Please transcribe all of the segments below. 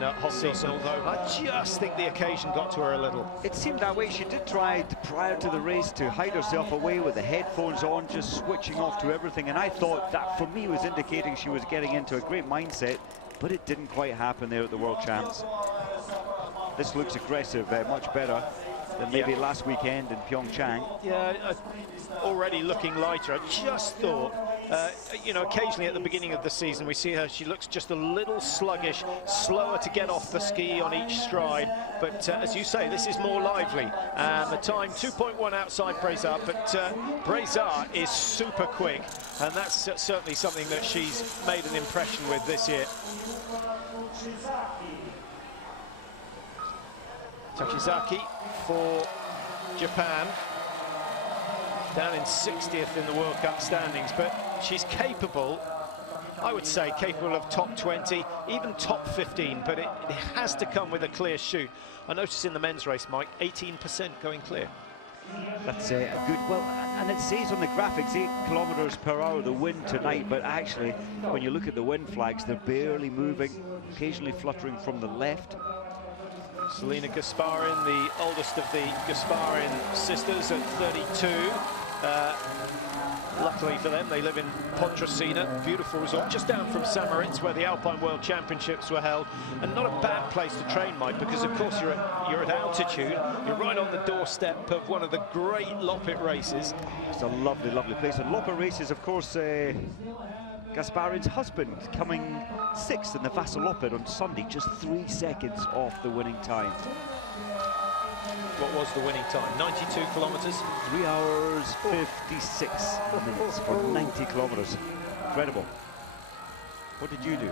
hot season, although I just think the occasion got to her a little. It seemed that way. She did try prior to the race to hide herself away with the headphones on, just switching off to everything, and I thought that for me was indicating she was getting into a great mindset, but it didn't quite happen there at the World Champs. This looks aggressive, much better than maybe last weekend in Pyeongchang. Yeah, already looking lighter. I just thought, you know, occasionally at the beginning of the season we see her, she looks just a little sluggish, slower to get off the ski on each stride. But as you say, this is more lively. And the time, 2.1 outside Brezard, but Brezard is super quick. And that's certainly something that she's made an impression with this year. Takizaki for Japan, down in 60th in the World Cup standings, but she's capable, I would say, capable of top 20, even top 15, but it has to come with a clear shoot. I noticed in the men's race, Mike, 18% going clear. That's a good, well, and it says on the graphics 8 kilometers per hour the wind tonight, but actually when you look at the wind flags, they're barely moving, occasionally fluttering from the left. Selena Gasparin, the oldest of the Gasparin sisters, at 32. Luckily for them, they live in Pontresina, beautiful resort, just down from St-Moritz, where the Alpine World Championships were held. And not a bad place to train, Mike, because of course you're at altitude. You're right on the doorstep of one of the great Loppet races. It's a lovely, lovely place. And Loppet races, of course, Gasparin's husband coming 6th in the Vasaloppet on Sunday, just 3 seconds off the winning time. What was the winning time? 92 kilometers? 3 hours 56 minutes for 90 kilometers. Incredible. What did you do?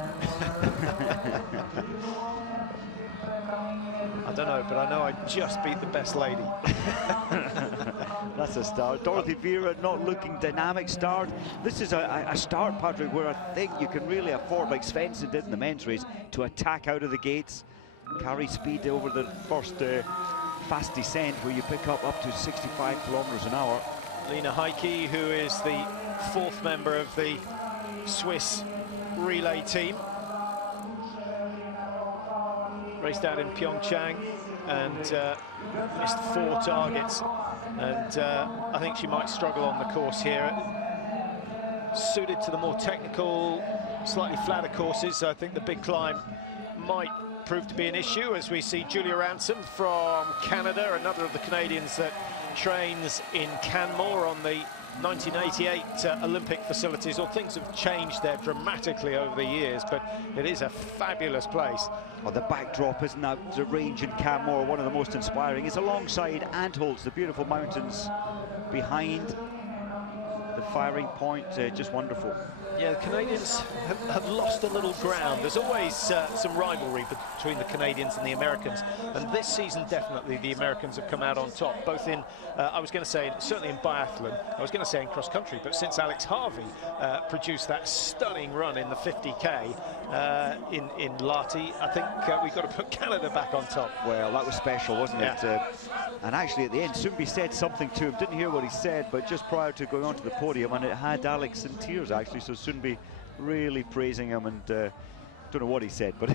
I don't know, but I know I just beat the best lady. That's a start. Dorothy Vera not looking dynamic start. This is a start, Patrick, where I think you can really afford, like Svensson did in the men's race, to attack out of the gates, carry speed over the first fast descent where you pick up to 65 kilometers an hour. Lena Heike, who is the 4th member of the Swiss relay team, raced out in Pyeongchang and missed 4 targets, and I think she might struggle on the course here. Suited to the more technical, slightly flatter courses, I think the big climb might prove to be an issue, as we see Julia Ransom from Canada, another of the Canadians that trains in Canmore on the 1988 Olympic facilities. Well, things have changed there dramatically over the years, but it is a fabulous place. Well, the backdrop, isn't that the range in Canmore, one of the most inspiring. It's alongside Antholz, the beautiful mountains behind the firing point, just wonderful. Yeah, the Canadians have lost a little ground. There's always some rivalry between the Canadians and the Americans, and this season definitely the Americans have come out on top, both in, I was going to say, certainly in biathlon, I was going to say in cross-country, but since Alex Harvey produced that stunning run in the 50K in Lahti, I think we've got to put Canada back on top. Well, that was special, wasn't it? And actually at the end, Sumbi said something to him, didn't hear what he said, but just prior to going onto the podium, and it had Alex in tears actually, so Sundby really praising him, and don't know what he said, but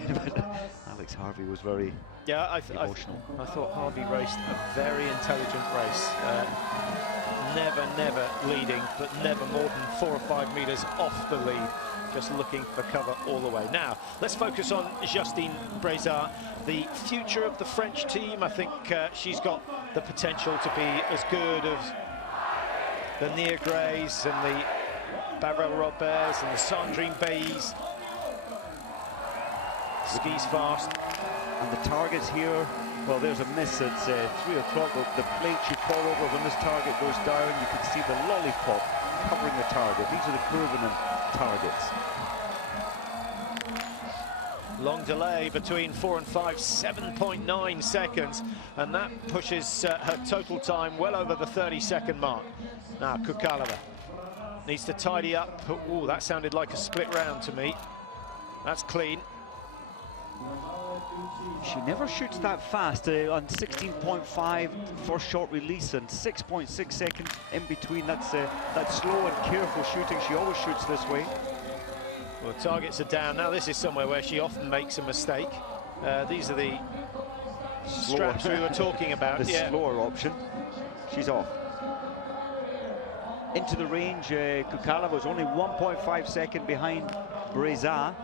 Alex Harvey was very emotional. I thought Harvey raced a very intelligent race. Never leading, but never more than 4 or 5 meters off the lead, just looking for cover all the way. Now, let's focus on Justine Brezard, the future of the French team. I think she's got the potential to be as good as the Nia Grays and the Bavrel Roberts and the Sandrine Bays. Skis fast. And the targets here, well, there's a miss at 3 o'clock. The plate should fall over when this target goes down. You can see the lollipop covering the target. These are the Kurvinen targets. Long delay between 4 and 5, 7.9 seconds, and that pushes her total time well over the 30-second mark. Now, Kukalova needs to tidy up. Oh, that sounded like a split round to me. That's clean. She never shoots that fast on 16.5 for short release and 6.6 seconds in between. That's slow and careful shooting. She always shoots this way. Well, targets are down. Now this is somewhere where she often makes a mistake. These are the straps we were talking about. The slower option. She's off. Into the range, Kontiolahti was only 1.5 seconds behind Breza,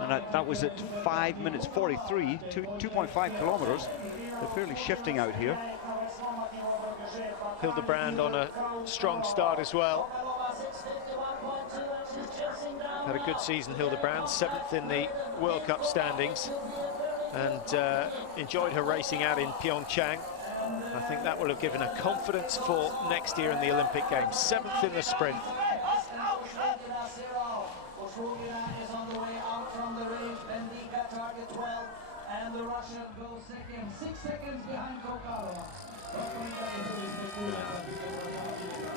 and that was at 5 minutes 43, 2.5 kilometers. They're fairly shifting out here. Hildebrand on a strong start as well. Had a good season, Hildebrand, 7th in the World Cup standings, and enjoyed her racing out in Pyeongchang. I think that will have given her confidence for next year in the Olympic Games. 7th in the sprint.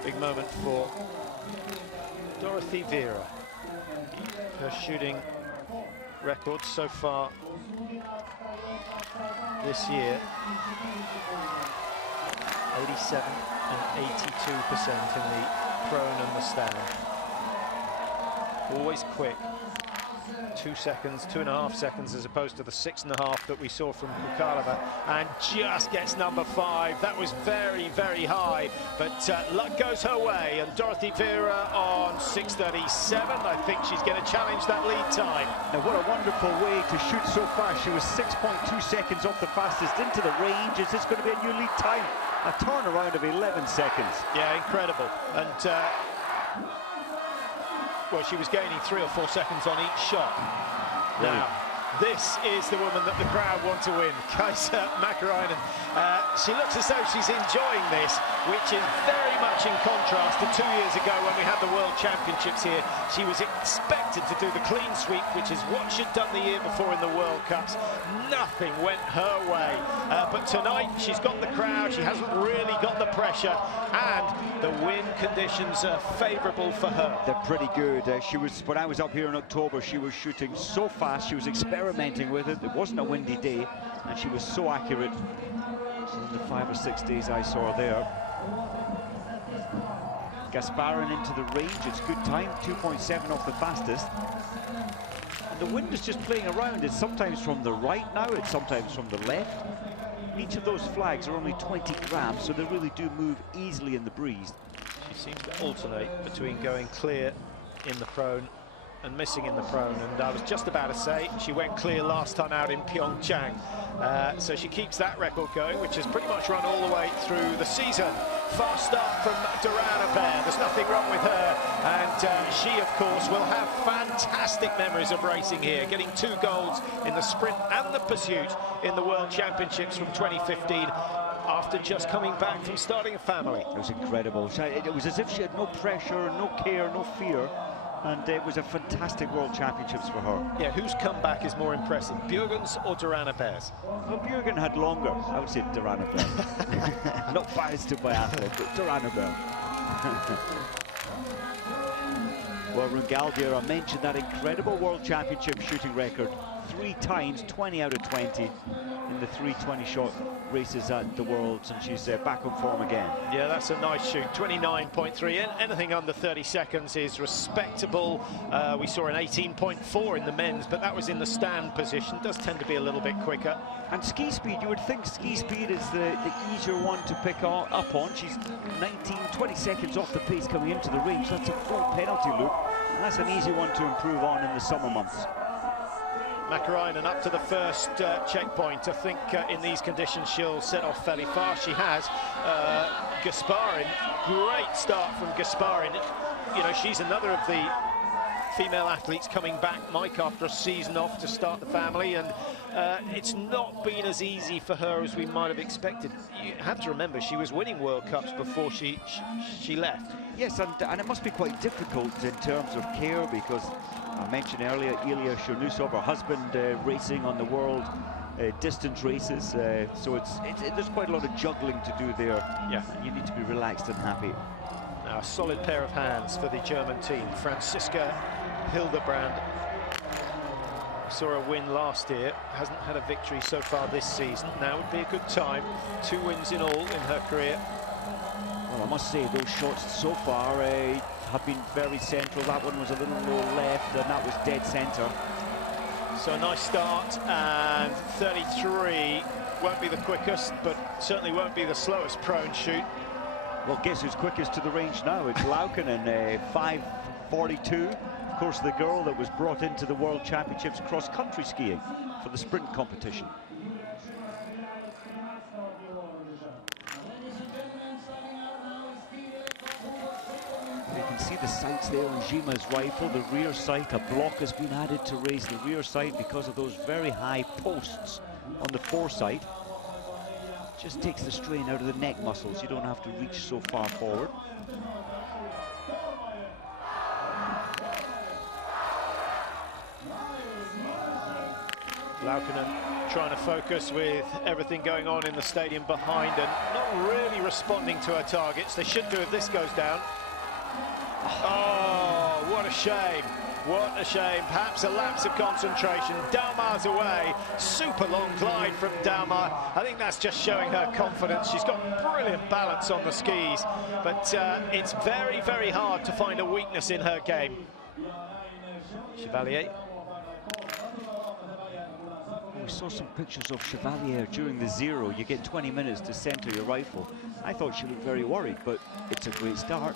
Big moment for Dorothy Vera. Her shooting record so far this year, 87 and 82% in the prone and the stand. Always quick. 2 seconds, 2.5 seconds, as opposed to the 6.5 that we saw from Kontiolahti, and just gets number 5. That was very, very high, but luck goes her way, and Dorothy Vera on 6:37. I think she's going to challenge that lead time. Now, what a wonderful way to shoot so fast. She was 6.2 seconds off the fastest into the range. Is this going to be a new lead time? A turnaround of 11 seconds. Yeah, incredible. And well, she was gaining 3 or 4 seconds on each shot. Really? Now, this is the woman that the crowd want to win, Kaisa Mäkäräinen. She looks as though she's enjoying this, which is very much in contrast to 2 years ago when we had the World Championships here. She was expected to do the clean sweep, which is what she'd done the year before in the World Cups. Nothing went her way. But tonight, she's got the crowd, she hasn't really got the pressure, and the wind conditions are favourable for her. They're pretty good. She was, when I was up here in October, she was shooting so fast, she was experimenting with it. It wasn't a windy day, and she was so accurate in the 5 or 6 days I saw her there. Gasparin into the range, it's good time, 2.7 off the fastest. And the wind is just playing around. It's sometimes from the right now, it's sometimes from the left. Each of those flags are only 20 grams, so they really do move easily in the breeze. She seems to alternate between going clear in the prone and missing in the prone, and I was just about to say she went clear last time out in Pyeongchang. So she keeps that record going, which has pretty much run all the way through the season. Fast start from Durana Bear, there's nothing wrong with her, and she of course will have fantastic memories of racing here, getting 2 golds in the sprint and the pursuit in the World Championships from 2015 after just coming back from starting a family. It was incredible. It was as if she had no pressure, no care, no fear. And it was a fantastic World Championships for her. Yeah, whose comeback is more impressive, Björgen's or Durana Bear's? Well, Björgen had longer. I would say Durana Bear. Not biased to Biathlon, but Durana Bear. Well, Rungaldir, I mentioned that incredible World Championship shooting record. 3 times, 20 out of 20 in the 320 shot races at the Worlds, and she's back on form again. Yeah, that's a nice shoot, 29.3. Anything under 30 seconds is respectable. We saw an 18.4 in the men's, but that was in the stand position. Does tend to be a little bit quicker. And ski speed, you would think ski speed is the easier one to pick up on. She's 20 seconds off the pace coming into the range. That's a full penalty loop, and that's an easy one to improve on in the summer months. Mäkäräinen up to the first checkpoint. I think in these conditions she'll set off fairly fast. She has. Gasparin, great start from Gasparin. You know, she's another of the female athletes coming back, Mike, after a season off to start the family, and it's not been as easy for her as we might have expected. You have to remember, she was winning World Cups before she left. Yes, and it must be quite difficult in terms of care, because I mentioned earlier Ilya Chernusov, her husband, racing on the world distance races, so there's quite a lot of juggling to do there. Yeah, you need to be relaxed and happy. Now, a solid pair of hands for the German team. Franziska Hildebrand saw a win last year, hasn't had a victory so far this season. Now would be a good time. 2 wins in all in her career. Well, I must say, those shots so far have been very central. That one was a little low left, and that was dead centre. So a nice start, and 33 won't be the quickest, but certainly won't be the slowest prone shoot. Well, guess who's quickest to the range now? It's Laukkanen, 5:42. Of course, the girl that was brought into the World Championships cross-country skiing for the sprint competition. You can see the sights there on Jima's rifle, the rear sight. A block has been added to raise the rear sight because of those very high posts on the foresight. Just takes the strain out of the neck muscles. You don't have to reach so far forward. Laukkanen trying to focus with everything going on in the stadium behind and not really responding to her targets. They should do if this goes down. Oh, what a shame. What a shame. Perhaps a lapse of concentration. Daumar's away. Super long glide from Daumar. I think that's just showing her confidence. She's got brilliant balance on the skis, but it's very, very hard to find a weakness in her game. Chevalier. We saw some pictures of Chevalier during the zero. You get 20 minutes to center your rifle. I thought she looked very worried, but it's a great start.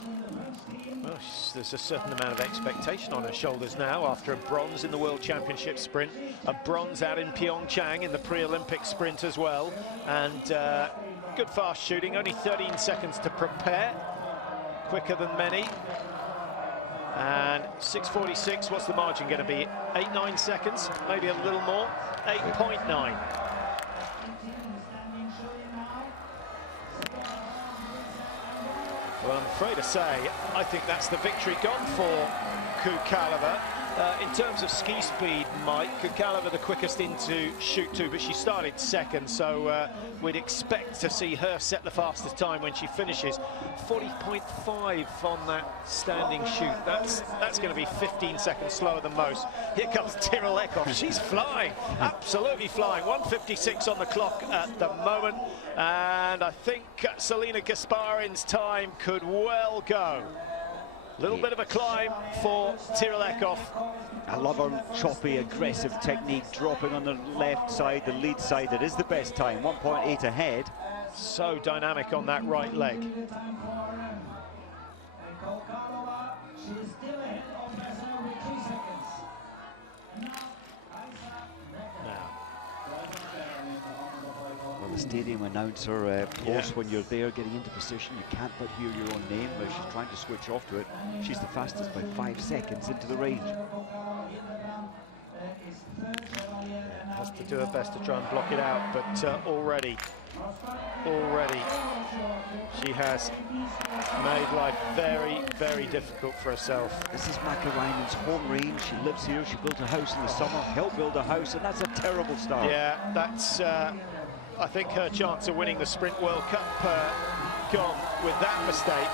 Well, there's a certain amount of expectation on her shoulders now after a bronze in the World Championship sprint, a bronze out in Pyeongchang in the pre-Olympic sprint as well, and good fast shooting, only 13 seconds to prepare, quicker than many. And 6:46, what's the margin going to be? 8-9 seconds, maybe a little more, 8.9. Well, I'm afraid to say, I think that's the victory gone for Kontiolahti. In terms of ski speed, Mike, Kontiolahti the quickest into shoot two, but she started second, so we'd expect to see her set the fastest time when she finishes. 40.5 on that standing shoot. That's going to be 15 seconds slower than most. Here comes Tyrrell Eckhoff. She's flying, absolutely flying. 1:56 on the clock at the moment, and I think Selena Gasparin's time could well go. Little bit of a climb for Tyrrell Eckhoff. I love her choppy, aggressive technique, dropping on the left side, the lead side. That is the best time, 1.8 ahead. So dynamic on that right leg. Stadium announcer post when you're there getting into position, you can't but hear your own name, but she's trying to switch off to it. She's the fastest by 5 seconds into the range. Has to do her best to try and block it out, but already she has made life very, very difficult for herself. This is Mäkäräinen's home range. She lives here. She built a house in the summer, helped build a house, and that's a terrible start. Yeah, that's I think her chance of winning the Sprint World Cup gone with that mistake.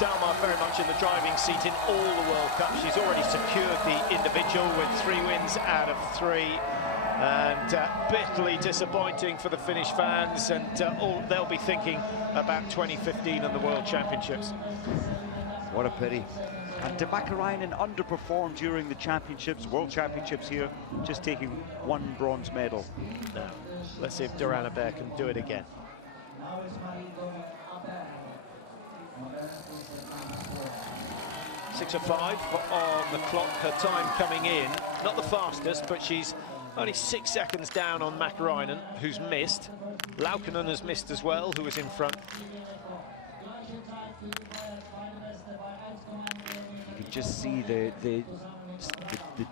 Daumar very much in the driving seat in all the World Cups. She's already secured the individual with 3 wins out of 3. And bitterly disappointing for the Finnish fans, and they'll be thinking about 2015 and the World Championships. What a pity. And Mäkäräinen underperformed during the championships, World Championships here, just taking 1 bronze medal. Now, let's see if Duran Aber can do it again. .6:05 on the clock, her time coming in. Not the fastest, but she's only 6 seconds down on Mäkäräinen, who's missed. Laukkanen has missed as well, who was in front. You can just see the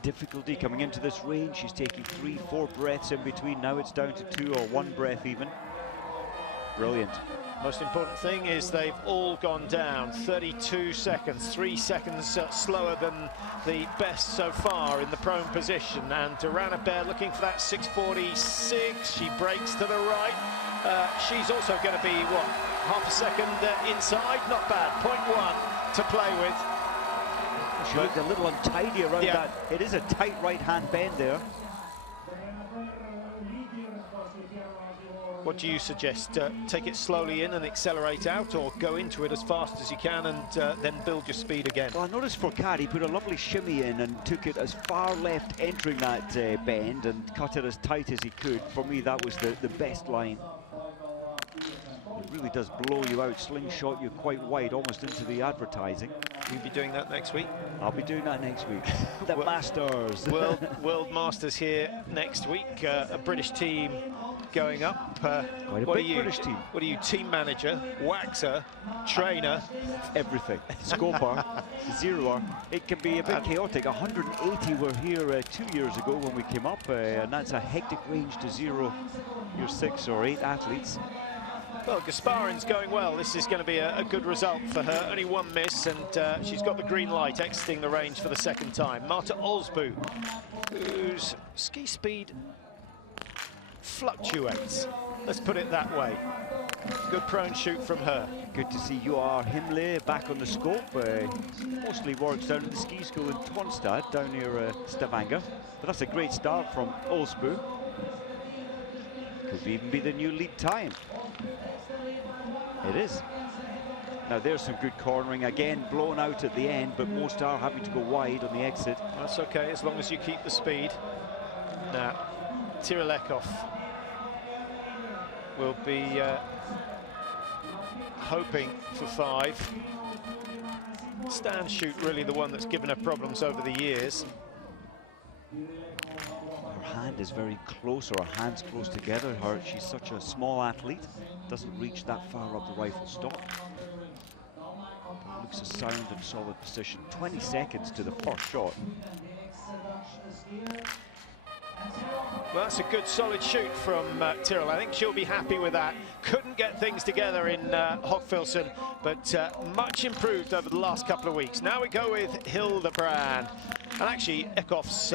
difficulty coming into this range. She's taking 3-4 breaths in between. Now it's down to 2 or 1 breath even. Brilliant. Most important thing is they've all gone down 32 seconds, 3 seconds slower than the best so far in the prone position. And Duran Aber looking for that 6:46. She breaks to the right. She's also going to be, what, half a second inside? Not bad. 0.1 to play with. She looked a little untidy around that. It is a tight right-hand bend there. What do you suggest? Take it slowly in and accelerate out, or go into it as fast as you can and then build your speed again? Well, I noticed for Kat, he put a lovely shimmy in and took it as far left entering that bend and cut it as tight as he could. For me, that was the best line. It really does blow you out, slingshot you quite wide, almost into the advertising. You'll be doing that next week? I'll be doing that next week. The Masters. World Masters here next week. A British team going up. Quite a big British team. What are you, team manager, waxer, trainer? Everything. Scoper, zeroer. It can be a bit chaotic. 180 were here 2 years ago when we came up, and that's a hectic range to zero your 6 or 8 athletes. Well, Gasparin's going well. This is going to be a good result for her. Only one miss, and she's got the green light exiting the range for the second time. Marta Olsbu, whose ski speed fluctuates. Let's put it that way. Good prone shoot from her. Good to see Joar Himle back on the scope. Mostly works down at the ski school in Tronstad, down near Stavanger. But that's a great start from Olsbu. Could even be the new lead time. It is. Now there's some good cornering, again blown out at the end, but most are having to go wide on the exit. That's okay, as long as you keep the speed. Now, Tiralekov will be hoping for 5. Stand shoot really the one that's given her problems over the years. Her hand is very close, or her hands close together. She's such a small athlete, doesn't reach that far up the rifle stock. But looks a sound and solid position. 20 seconds to the first shot. Well, that's a good solid shoot from Tyrrell. I think she'll be happy with that. Couldn't get things together in Hochfilzen, but much improved over the last couple of weeks. Now we go with Hildebrand. And actually, Eckhoff's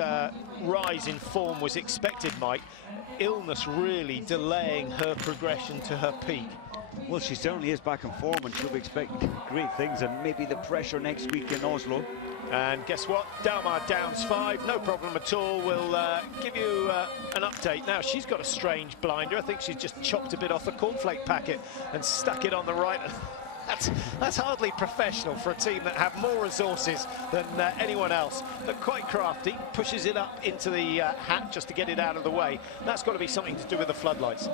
rise in form was expected, Mike. Illness really delaying her progression to her peak. Well, she certainly is back in form, and she'll be expecting great things, and maybe the pressure next week in Oslo. And guess what? Dalmar downs 5, no problem at all. We'll give you an update. Now, she's got a strange blinder. I think she's just chopped a bit off the cornflake packet and stuck it on the right. That's hardly professional for a team that have more resources than anyone else, but quite crafty. Pushes it up into the hat just to get it out of the way. That's got to be something to do with the floodlights.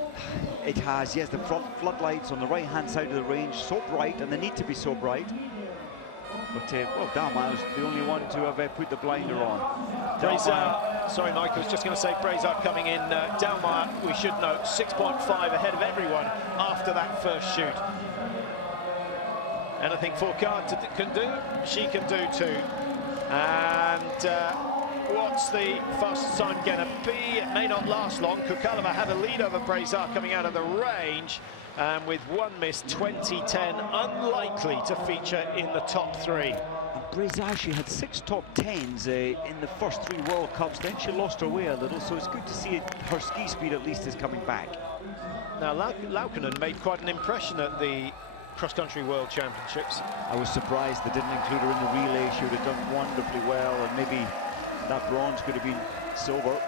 It has, yes, the front floodlights on the right-hand side of the range, so bright, and they need to be so bright. But, well, Dalmar's the only one to have put the blinder on. Brazard, sorry, Mike, I was just going to say Brazard coming in. Dalmar, we should note, 6.5 ahead of everyone after that first shoot. Anything Fourcade can do, she can do too. And what's the fastest time going to be? It may not last long. Kukalova had a lead over Brazard coming out of the range. And with one miss, 2010, unlikely to feature in the top 3. Brazard, she had 6 top 10s in the first 3 World Cups. Then she lost her way a little, so it's good to see her ski speed at least is coming back. Now, Laukkanen made quite an impression at the cross-country World Championships. I was surprised they didn't include her in the relay. She would have done wonderfully well, and maybe that bronze could have been silver.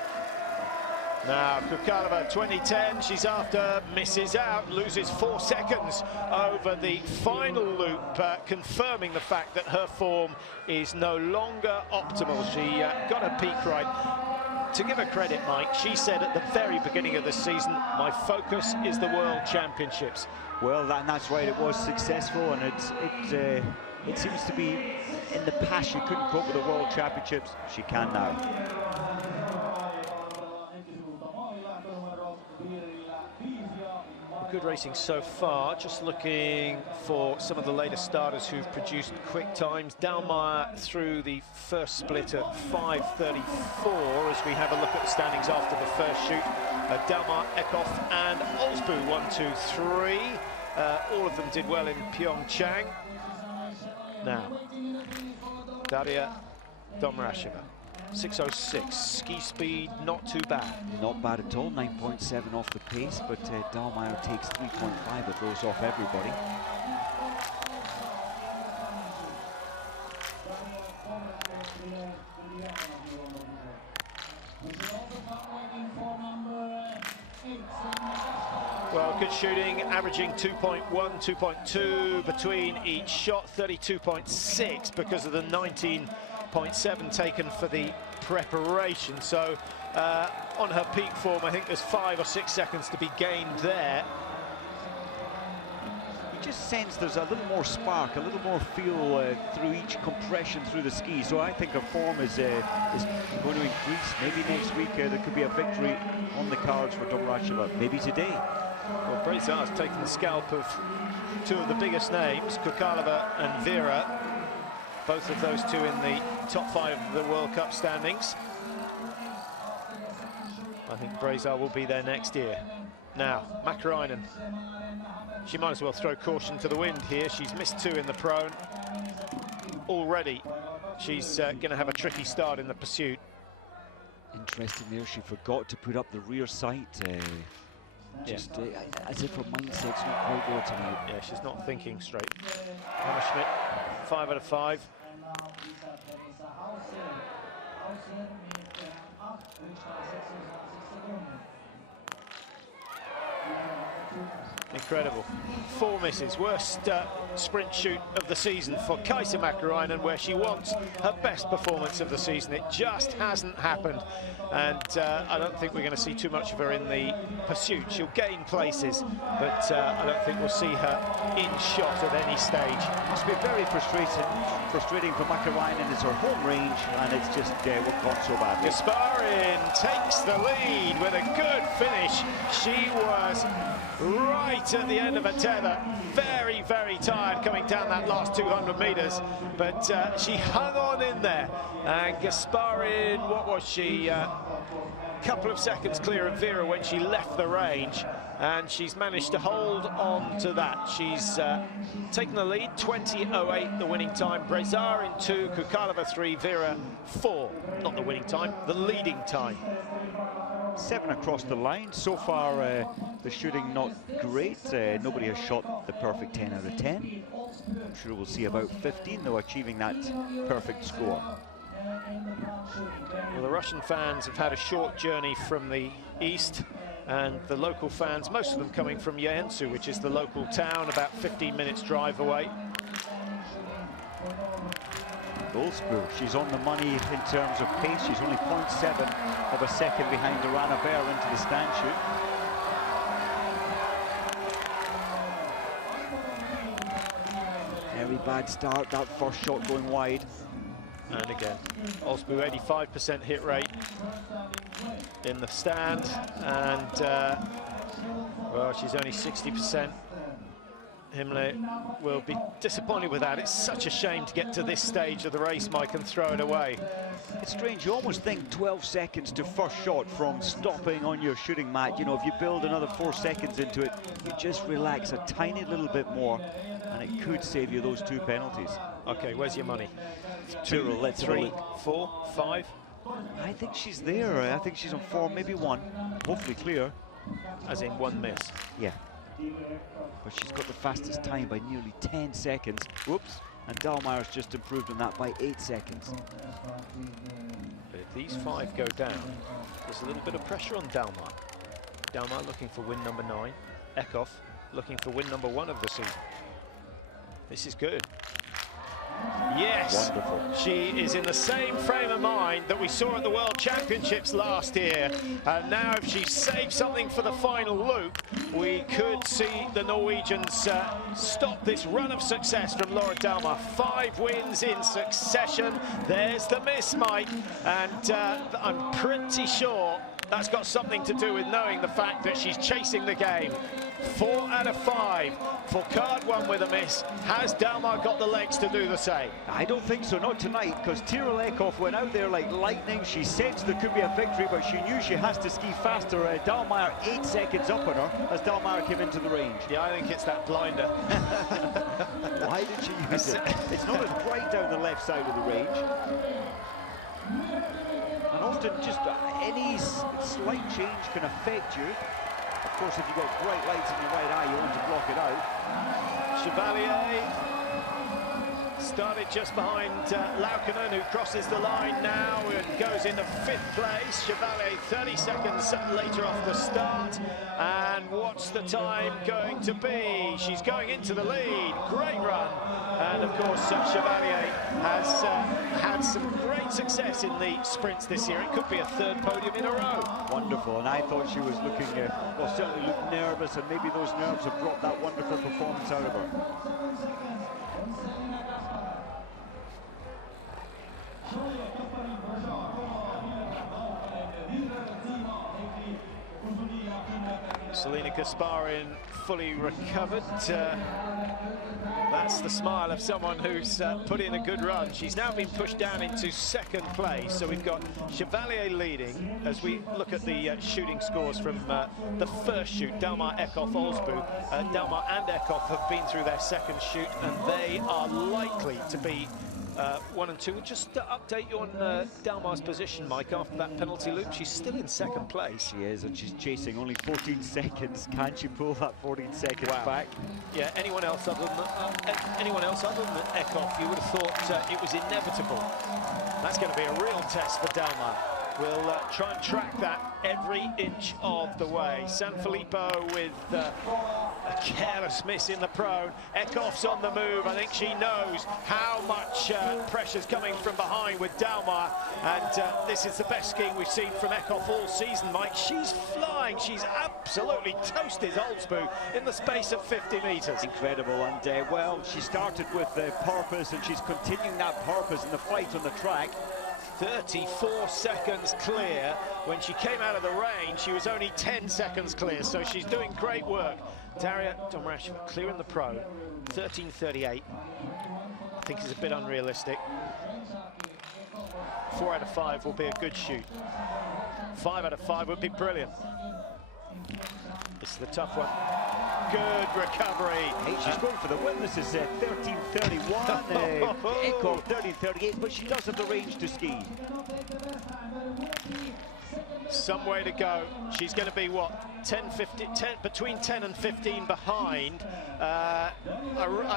Now, Kukalova, 2010, she's after, misses out, loses 4 seconds over the final loop, confirming the fact that her form is no longer optimal. She got her peak right. To give her credit, Mike, she said at the very beginning of the season, my focus is the World Championships. Well, that's right, it was successful, and it seems to be in the past she couldn't cope with the World Championships. She can now. Good racing so far. Just looking for some of the latest starters who've produced quick times. Dalmar through the first split at 5:34 as we have a look at the standings after the first shoot. Dalmar, Eckhoff and Olsbu 1, 2, 3. All of them did well in Pyeongchang. Now, Daria Domrasheva. 6:06, ski speed not too bad. Not bad at all, 9.7 off the pace, but Dahlmeier takes 3.5 of those off everybody. Well, good shooting, averaging 2.1, 2.2 between each shot, 32.6 because of the 19.7 taken for the preparation. So on her peak form, I think there's 5 or 6 seconds to be gained there. You just sense there's a little more spark, a little more feel through each compression through the ski. So I think her form is going to increase. Maybe next week there could be a victory on the cards for Kontiolahti, maybe today. Well, Brezar's taken the scalp of two of the biggest names, Kontiolahti and Vera. Both of those two in the top 5 of the World Cup standings. I think Brezar will be there next year. Now, Mäkäräinen. She might as well throw caution to the wind here. She's missed 2 in the prone. Already, she's going to have a tricky start in the pursuit. Interesting there, she forgot to put up the rear sight. Just as if her mindset's not quite there tonight. Yeah, she's not thinking straight. Hammerschmidt, 5 out of 5. Incredible. 4 misses. Worst sprint shoot of the season for Kaisa Mäkäräinen, where she wants her best performance of the season. It just hasn't happened. And I don't think we're going to see too much of her in the pursuit. She'll gain places, but I don't think we'll see her in shot at any stage. Must be very frustrating for Mäkäräinen. It's her home range, and it's just what gone so badly. Gasparin takes the lead with a good finish. She was right at the end of a tether, very, very tired coming down that last 200 meters, but she hung on in there. And Gasparin, what was she? Couple of seconds clear of Vera when she left the range, and she's managed to hold on to that. She's taken the lead, 20.08 the winning time. Brezar in 2, Kontiolahti 3, Vera 4. Not the winning time, the leading time. 7 across the line. So far, the shooting not great. Nobody has shot the perfect 10 out of 10. I'm sure we'll see about 15, though, achieving that perfect score. Well, the Russian fans have had a short journey from the east, and the local fans, most of them coming from Joensuu, which is the local town, about 15 minutes drive away. Olsbu, she's on the money in terms of pace. She's only 0.7 of a second behind Arana Bear into the stand shoot. Very bad start, that first shot going wide. And again, Olsbu 85% hit rate in the stand, and well, she's only 60%. Himmler will be disappointed with that. It's such a shame to get to this stage of the race, Mike, and throw it away. It's strange, you almost think 12 seconds to first shot from stopping on your shooting mat. You know, if you build another 4 seconds into it, you just relax a tiny little bit more, and it could save you those 2 penalties. Okay, where's your money? 2, 3, 4, 5? I think she's there. I think she's on 4, maybe 1. Hopefully clear. As in 1 miss? Yeah. But she's got the fastest time by nearly 10 seconds. Whoops. And Dahlmeier's just improved on that by 8 seconds. But if these 5 go down, there's a little bit of pressure on Dahlmeier. Dahlmeier looking for win number 9. Eckhoff looking for win number 1 of the season. This is good. Yes, wonderful. She is in the same frame of mind that we saw at the World Championships last year. And now if she saves something for the final loop, we could see the Norwegians stop this run of success from Laura Dahlmeier. 5 wins in succession. There's the miss, Mike. And I'm pretty sure that's got something to do with knowing the fact that she's chasing the game. 4 out of 5 for card 1 with a miss. Has Dahlmeier got the legs to do the same? I don't think so, not tonight, because Tiril Eckhoff went out there like lightning. She sensed there could be a victory, but she knew she has to ski faster. Dahlmeier 8 seconds up on her as Dahlmeier came into the range. Yeah, I think it's that blinder. Why did she use it? It's not as bright down the left side of the range. And often just any slight change can affect you. Of course, if you've got bright lights in your right eye, you want to block it out. Chevalier Started just behind Laukkanen, who crosses the line now and goes into 5th place. Chevalier 30 seconds later off the start. And what's the time going to be? She's going into the lead. Great run. And of course, Chevalier has had some great success in the sprints this year. It could be a 3rd podium in a row. Wonderful, and I thought she was looking, well, certainly looked nervous, and maybe those nerves have brought that wonderful performance out of her. Selena Kasparin fully recovered. That's the smile of someone who's put in a good run. She's now been pushed down into 2nd place, so we've got Chevalier leading as we look at the shooting scores from the first shoot. Dalmar, Eckhoff, Olsbu. Dalmar and Eckhoff have been through their 2nd shoot, and they are likely to be 1 and 2. We'll just update you on Dalmar's position, Mike, after that penalty loop. She's still in 2nd place. She is, and she's chasing only 14 seconds. Can she pull that 14 seconds back? Yeah, anyone else other than Eckhoff, you would have thought it was inevitable. That's going to be a real test for Dalmar. We'll try and track that every inch of the way. Sanfilippo with a careless miss in the prone. Eckhoff's on the move. I think she knows how much pressure's coming from behind with Dalmar. And this is the best skiing we've seen from Eckhoff all season, Mike. She's flying. She's absolutely toasted Olsbu in the space of 50 metres. Incredible. And, well, she started with purpose, and she's continuing that purpose in the fight on the track. 34 seconds clear. When she came out of the rain, she was only 10 seconds clear, so she's doing great work. Daria Domracheva clear in the pro, 13:38. I think is a bit unrealistic. 4 out of 5 will be a good shoot. 5 out of 5 would be brilliant. This is the tough one. Good recovery. Hey, she's going for the win. This is 13:31. Eckhoff 13:38, but she does have the range to ski. Some way to go. She's going to be, what, between 10 and 15 behind. I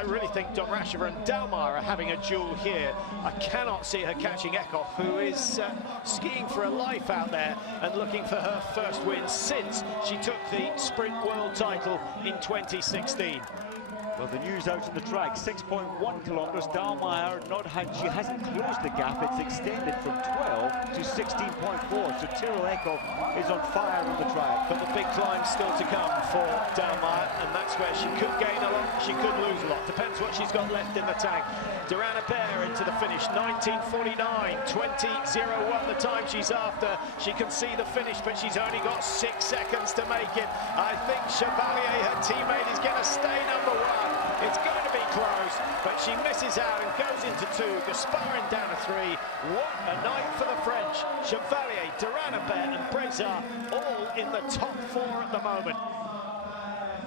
really think Domracheva and Dalmar are having a duel here. I cannot see her catching Eckhoff, who is skiing for her life out there and looking for her first win since she took the sprint world title in 2016. Well, the news out on the track, 6.1 kilometres. Dalmar she hasn't closed the gap. It's extended from 12 to 16.4. So Tyrrell Eckhoff is on fire on the track. But the big climb's still to come for Dalmar, and that's where she could gain a lot, she could lose a lot. Depends what she's got left in the tank. Durana Bear into the finish, 19:49, 20:01 the time she's after. She can see the finish, but she's only got 6 seconds to make it. I think Chevalier, her teammate, is going to stay number 1. It's going to be close, but she misses out and goes into 2. Gasparin down to 3. What a night for the French. Chevalier, Durana Bear and Brazard all in the top 4 at the moment.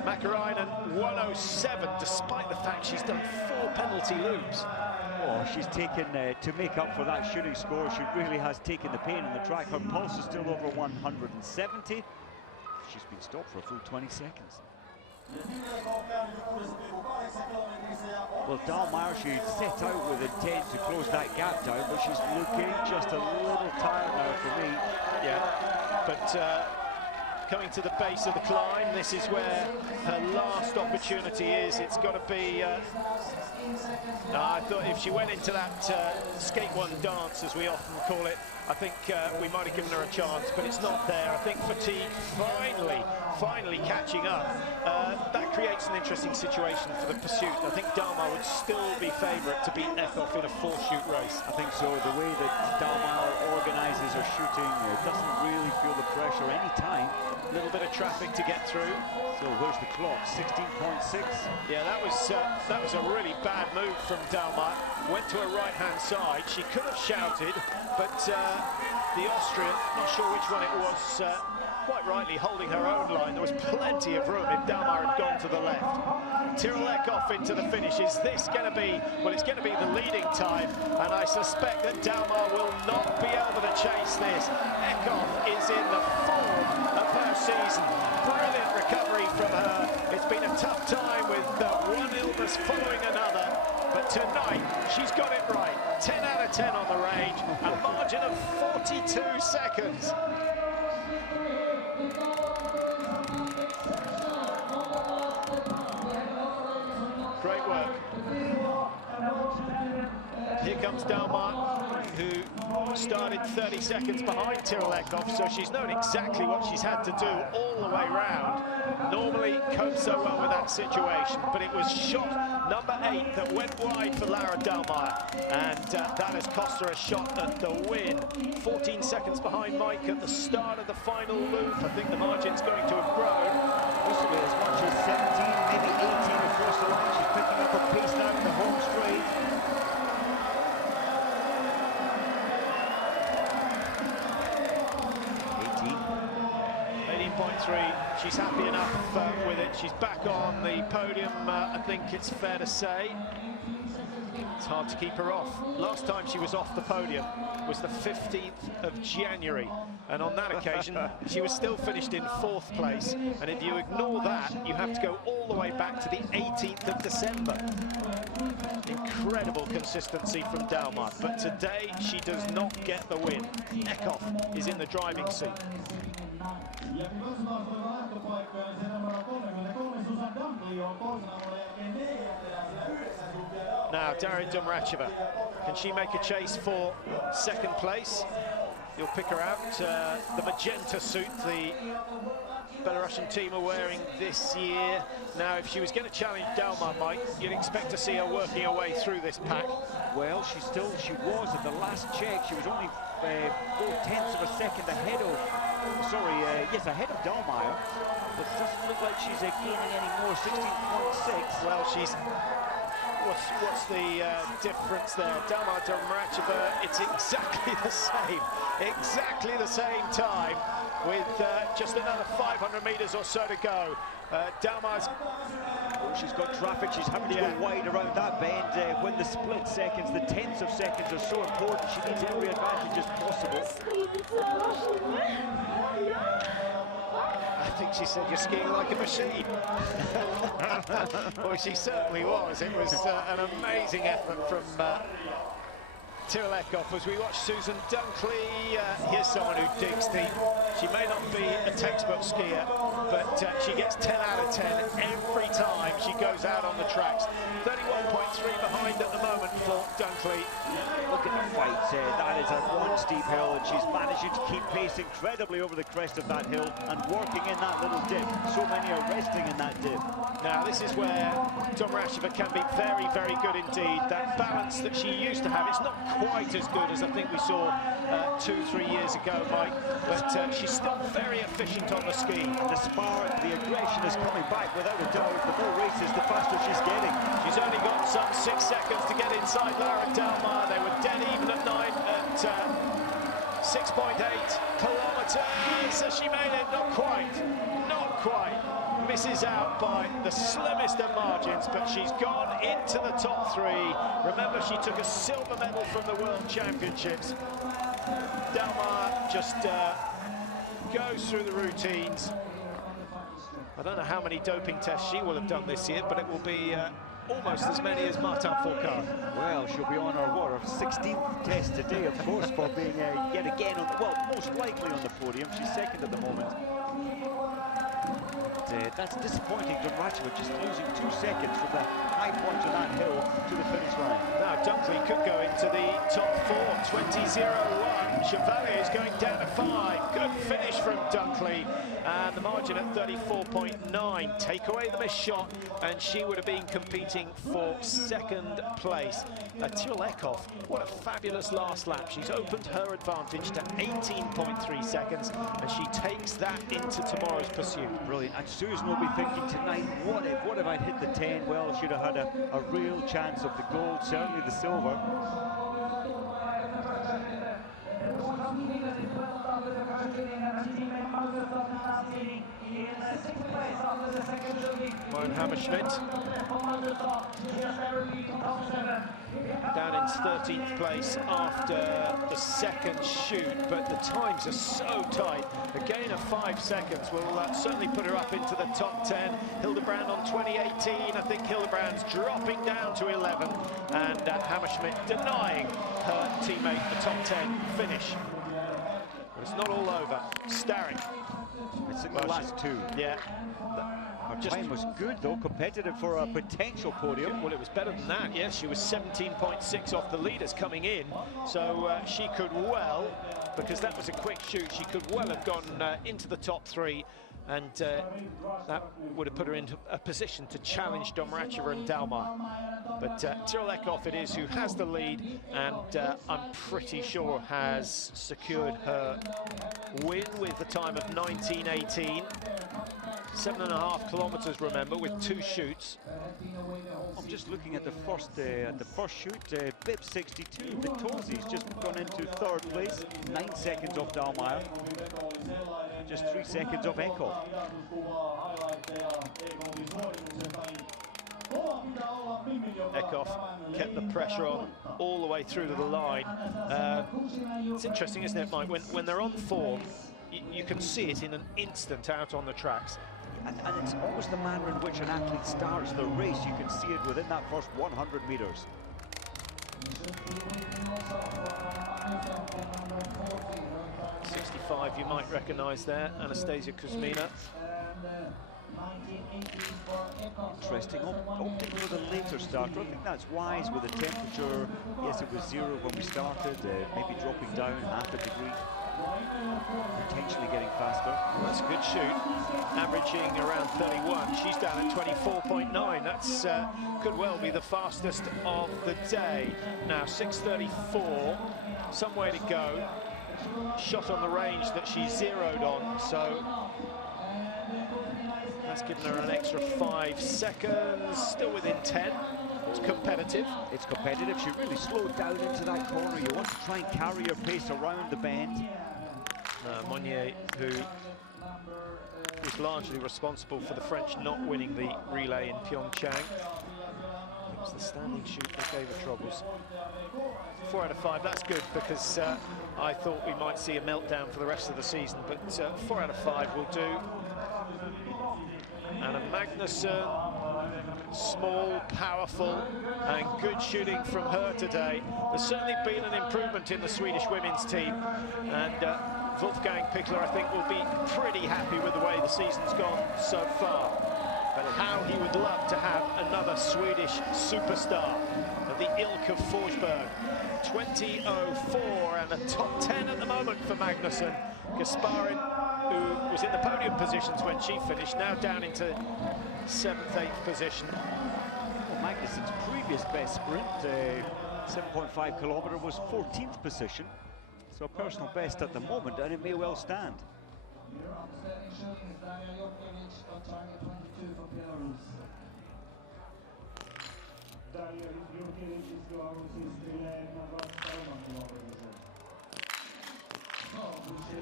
Makarainen 107, despite the fact she's done 4 penalty loops. Oh, she's taken, to make up for that shooting score, she really has taken the pain on the track. Her pulse is still over 170. She's been stopped for a full 20 seconds. Well, Dalmar, she set out with intent to close that gap down, but she's looking just a little tired now for me. Yeah, but coming to the base of the climb, this is where her last opportunity is. It's got to be... I thought if she went into that skate one dance, as we often call it, I think we might have given her a chance, but it's not there. I think fatigue finally catching up. That creates an interesting situation for the pursuit. I think Dalmar would still be favourite to beat Eckhoff in a 4-shoot race. I think so. The way that Dalmar organises her shooting, doesn't really feel the pressure any time. A little bit of traffic to get through. So where's the clock? 16.6. Yeah, that was a really bad move from Dalmar. Went to her right-hand side. She could have shouted, but the Austrian, not sure which one it was, quite rightly holding her own line. There was plenty of room if Dalmar had gone to the left. Tyrrell Eckhoff into the finish. Is this going to be, well, it's going to be the leading time, and I suspect that Dalmar will not be able to chase this. Eckhoff is in the form of her season. Brilliant recovery from her. It's been a tough time with one illness following another, but but tonight she's got it right. 10 out of 10 on the range, a margin of 42 seconds. Great work. Here comes Dalmar, who started 30 seconds behind Tyrrell Eckhoff, so she's known exactly what she's had to do all the way round. Normally copes so well with that situation, but it was shot number 8 that went wide for Lara Dalmar, and that has cost her a shot at the win. 14 seconds behind Mike at the start of the final loop. I think the margin's going to have grown. Possibly as much as 17, maybe 18 across the line. She's picking up a pace now in the home straight. 18.3. She's happy enough with it. She's back on the podium, I think it's fair to say. It's hard to keep her off. Last time she was off the podium was the 15th of January, and on that occasion she was still finished in 4th place, and if you ignore that you have to go all the way back to the 18th of December. Incredible consistency from Dalmar, but today she does not get the win. Eckhoff is in the driving seat. Now, Daria Dumracheva, can she make a chase for 2nd place? You'll pick her out. The magenta suit the Belarusian team are wearing this year. Now, if she was going to challenge Dalmar, Mike, you'd expect to see her working her way through this pack. Well, she was at the last check. She was only 4/10 of a second ahead of, ahead of Dalmar. But it doesn't look like she's gaining any more. 16.6. Well, she's... What's the difference there? Dalmar Dumracheva, it's exactly the same time, with just another 500 meters or so to go. Dalmar's... Oh, she's got traffic. She's having to go wide around that bend. When the split seconds, the tenths of seconds are so important, she needs every advantage as possible. I think she said, "You're skiing like a machine." Well, she certainly was. It was an amazing effort from Tyrrell Eckhoff. As we watch Susan Dunkley, here's someone who digs deep. She may not be a textbook skier, but she gets 10 out of 10 every time she goes out on the tracks. 31.3 behind at the moment for Dunkley. Look at the fight. That is one steep hill, and she's managing to keep pace incredibly over the crest of that hill and working in that little dip. So many are resting in that dip. Now, this is where Dumracheva can be very, very good indeed. That balance that she used to have, it's not quite as good as I think we saw 2-3 years ago, Mike, but she's still very efficient on the ski. And the spark, the aggression is coming back without a doubt. The more races, the faster she's getting. She's only got some 6 seconds to get inside Lara Dalmar. They were dead even at 6.8 kilometers. So she made it, not quite. Misses out by the slimmest of margins, but she's gone into the top 3. Remember, she took a silver medal from the World Championships. Dalmar just goes through the routines. I don't know how many doping tests she will have done this year, but it will be almost as many as Martin Fourcade. Well, she'll be on her 16th test today, of course, for being yet again on most likely on the podium. She's 2nd at the moment. That's disappointing. Dumracheva just losing 2 seconds from the high point of that hill to the finish line. Now, Dunkley could go into the top 4. 20.01. Chevalier is going down to 5. Good finish from Dunkley. And the margin at 34.9. Take away the missed shot, and she would have been competing for 2nd place. Tyrrell Eckhoff, what a fabulous last lap. She's opened her advantage to 18.3 seconds, and she takes that into tomorrow's pursuit. Brilliant. And Susan will be thinking tonight, what if I'd hit the 10? Well, she'd have had a real chance of the gold, certainly the silver. Hammerschmidt down in 13th place after the second shoot, but the times are so tight. A gain of 5 seconds will certainly put her up into the top 10. Hildebrand on 2018. I think Hildebrand's dropping down to 11, and Hammerschmidt denying her teammate a top 10 finish. But it's not all over. Starrick. It's in the last two. Yeah. Her time was good, though, competitive for a potential podium. Well, it was better than that, yes. She was 17.6 off the leaders coming in, so she could well, because that was a quick shoot, she could well have gone into the top 3, and that would have put her into a position to challenge Domracheva and Dalmar. But Tyrrell Eckhoff it is who has the lead, and I'm pretty sure has secured her win with the time of 19:18. 7.5 kilometers, remember, with 2 shoots. I'm just looking at the first shoot. Bib 62. Vitosi's just gone into 3rd place. 9 seconds off Dalmar. Just 3 seconds off Eckhoff. Eckhoff kept the pressure on all the way through to the line. It's interesting, isn't it, Mike? When they're on form, you can see it in an instant out on the tracks. And it's always the manner in which an athlete starts the race. You can see it within that first 100 meters. '65, you might recognize there, Anastasia Kuzmina. Interesting, opting for the later starter. I think that's wise with the temperature. Yes, it was 0 when we started, maybe dropping down half a degree. Potentially getting faster. Well, that's a good shoot, averaging around 31. She's down at 24.9. That's could well be the fastest of the day. Now 6:34, some way to go. Shot on the range that she zeroed on, so that's given her an extra 5 seconds. Still within 10. It's competitive. It's competitive. She really slowed down into that corner. You want to try and carry her pace around the bend. Monnier, who was largely responsible for the French not winning the relay in Pyeongchang. It was the standing shoot that gave her troubles. 4 out of 5, that's good, because I thought we might see a meltdown for the rest of the season, but 4 out of 5 will do. Anna Magnusson, small, powerful, and good shooting from her today. There's certainly been an improvement in the Swedish women's team, and Wolfgang Pichler, I think, will be pretty happy with the way the season's gone so far. But how he would love to have another Swedish superstar of the ilk of Forsberg. 20.04 and a top 10 at the moment for Magnusson. Gasparin, who was in the podium positions when she finished, now down into 7th, 8th position. Well, Magnusson's previous best sprint, 7.5 kilometre, was 14th position. So personal best at the moment, and it may well stand.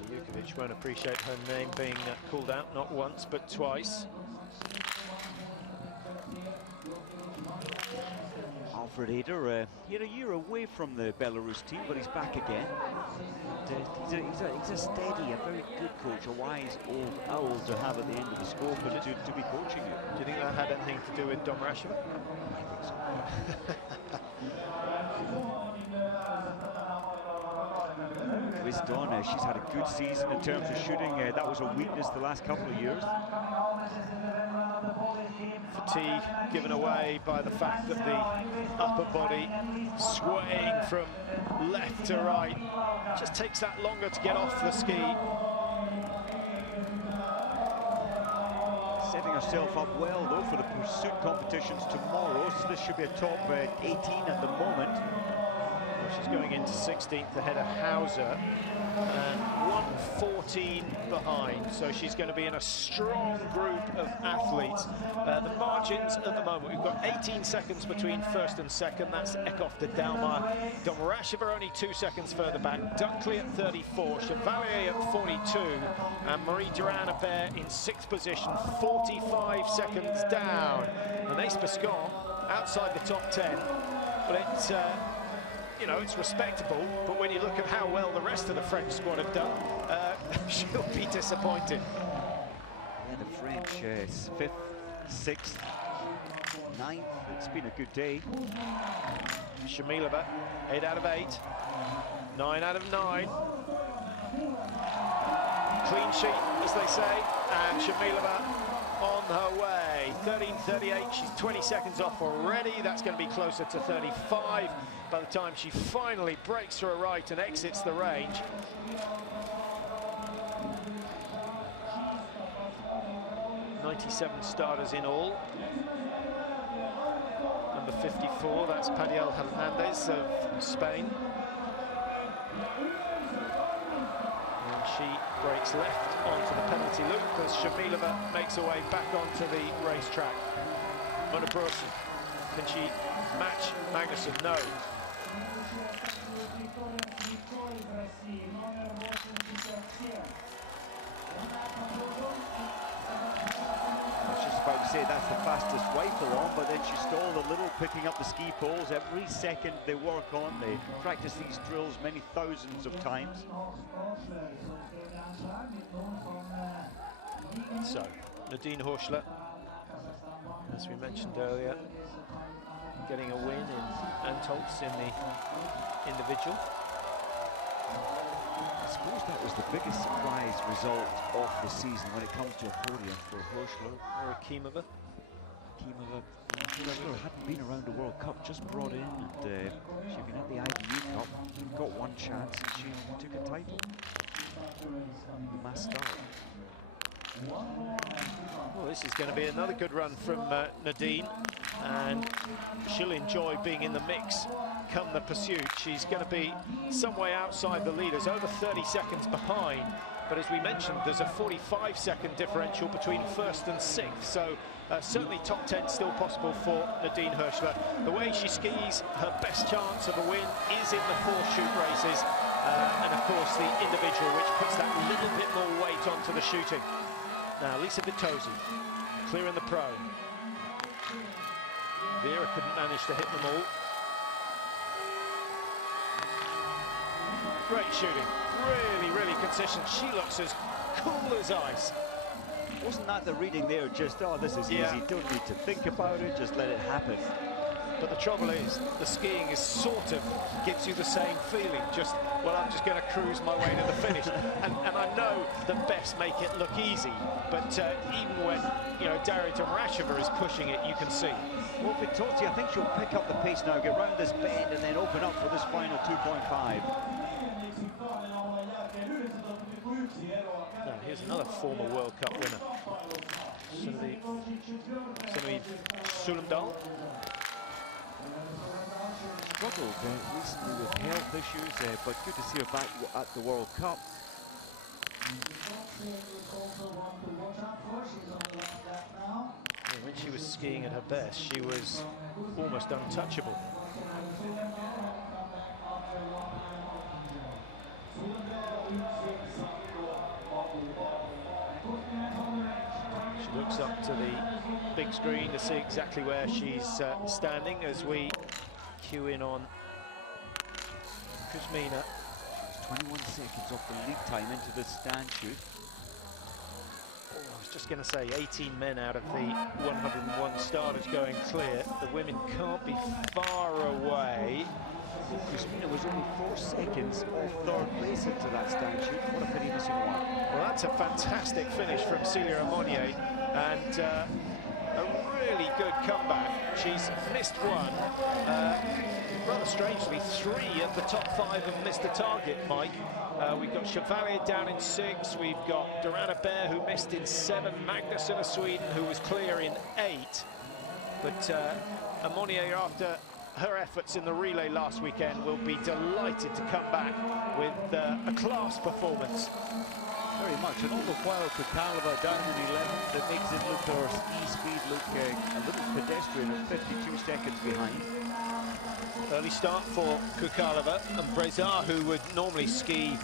Jukovic won't appreciate her name being called out, not once, but twice. Alfred Eder, he had a year away from the Belarus team, but he's back again. And, he's a steady, a very good coach, a wise old owl to have at the end of the scope and to be coaching you. Do you think that had anything to do with Domracheva? I think so. Liz Dawn, she's had a good season in terms of shooting. That was a weakness the last couple of years. Fatigue given away by the fact that the upper body swaying from left to right just takes that longer to get off the ski. Setting herself up well, though, for the pursuit competitions tomorrow. So this should be a top 18 at the moment. Well, she's going into 16th ahead of Hauser and 1:14 behind, so she's going to be in a strong group of athletes. The margins at the moment, we've got 18 seconds between first and second. That's Eckhoff to Dalmar. Domracheva only 2 seconds further back. Dunkley at 34, Chevalier at 42, and Marie Durand-Abert in 6th position, 45 seconds down. And Ace Pascal outside the top 10, but you know, it's respectable, but when you look at how well the rest of the French squad have done, she'll be disappointed. Yeah, the French, 5th, 6th, 9th. It's been a good day. Shamilova, 8 out of 8, 9 out of 9. Clean sheet, as they say, and Shamilova on her way. 13:38, she's 20 seconds off already. That's going to be closer to 35 by the time she finally breaks through a right and exits the range. '97 starters in all. Number 54, that's Padiel Hernandez of Spain. She breaks left onto the penalty loop as Shamilova makes her way back onto the racetrack. Mona Brorsson, can she match Magnusson? No. I was just about to say that's the fastest rifle on, but then she stalled a little, picking up the ski poles. Every second they work on, they practice these drills many thousands of times. So, Nadine Horschler, as we mentioned earlier, getting a win in Antolz in the individual. I suppose that was the biggest surprise result of the season when it comes to a podium for Horschler. Or Akimova. Horschler hadn't been around the World Cup, just brought in, and she'd been at the IBU Cup, got one chance, and she took a title. The mass start. Well, this is going to be another good run from Nadine, and she'll enjoy being in the mix come the pursuit. She's going to be some way outside the leaders, over 30 seconds behind, but as we mentioned, there's a 45-second differential between 1st and 6th, so certainly top 10 still possible for Nadine Horschler. The way she skis, her best chance of a win is in the 4-shoot races, and of course the individual, which puts that little bit more weight onto the shooting. Now, Lisa Vitozzi, clearing the prone. Vera couldn't manage to hit them all. Great shooting, really consistent. She looks as cool as ice. Wasn't that the reading there? Just, oh, this is easy, don't need to think about it, just let it happen. But the trouble is, the skiing is sort of gives you the same feeling. Just, well, I'm just going to cruise my way to the finish. And I know the best make it look easy, but even when, you know, Darrington Rashova is pushing it, you can see. Well, Vitozzi, I think she'll pick up the pace now, get round this bend, and then open up for this final 2.5. Now, here's another former World Cup winner, Sunniva Sulumdal. Struggled recently with health issues, but good to see her back at the World Cup. When she was skiing at her best, she was almost untouchable. She looks up to the big screen to see exactly where she's standing as we cue in on Kuzmina. 21 seconds off the lead time into the stand shoot. Oh, I was just going to say 18 men out of the 101 starters going clear. The women can't be far away. Kuzmina was only 4 seconds off 3rd place into that stand shoot. What a pity missing one. Well, that's a fantastic finish from Celia Amonier, and a really good comeback. She's missed one. Rather strangely, 3 of the top 5 have missed the target, Mike. We've got Chevalier down in 6. We've got Durana Bear, who missed in 7. Magnusson of Sweden, who was clear in 8. But Amonier, after her efforts in the relay last weekend, will be delighted to come back with a class performance. Very much, and all the while Kontiolahti down in 11th, that makes it look, her ski speed look a little pedestrian at 52 seconds behind. Early start for Kontiolahti, and Brezard, who would normally ski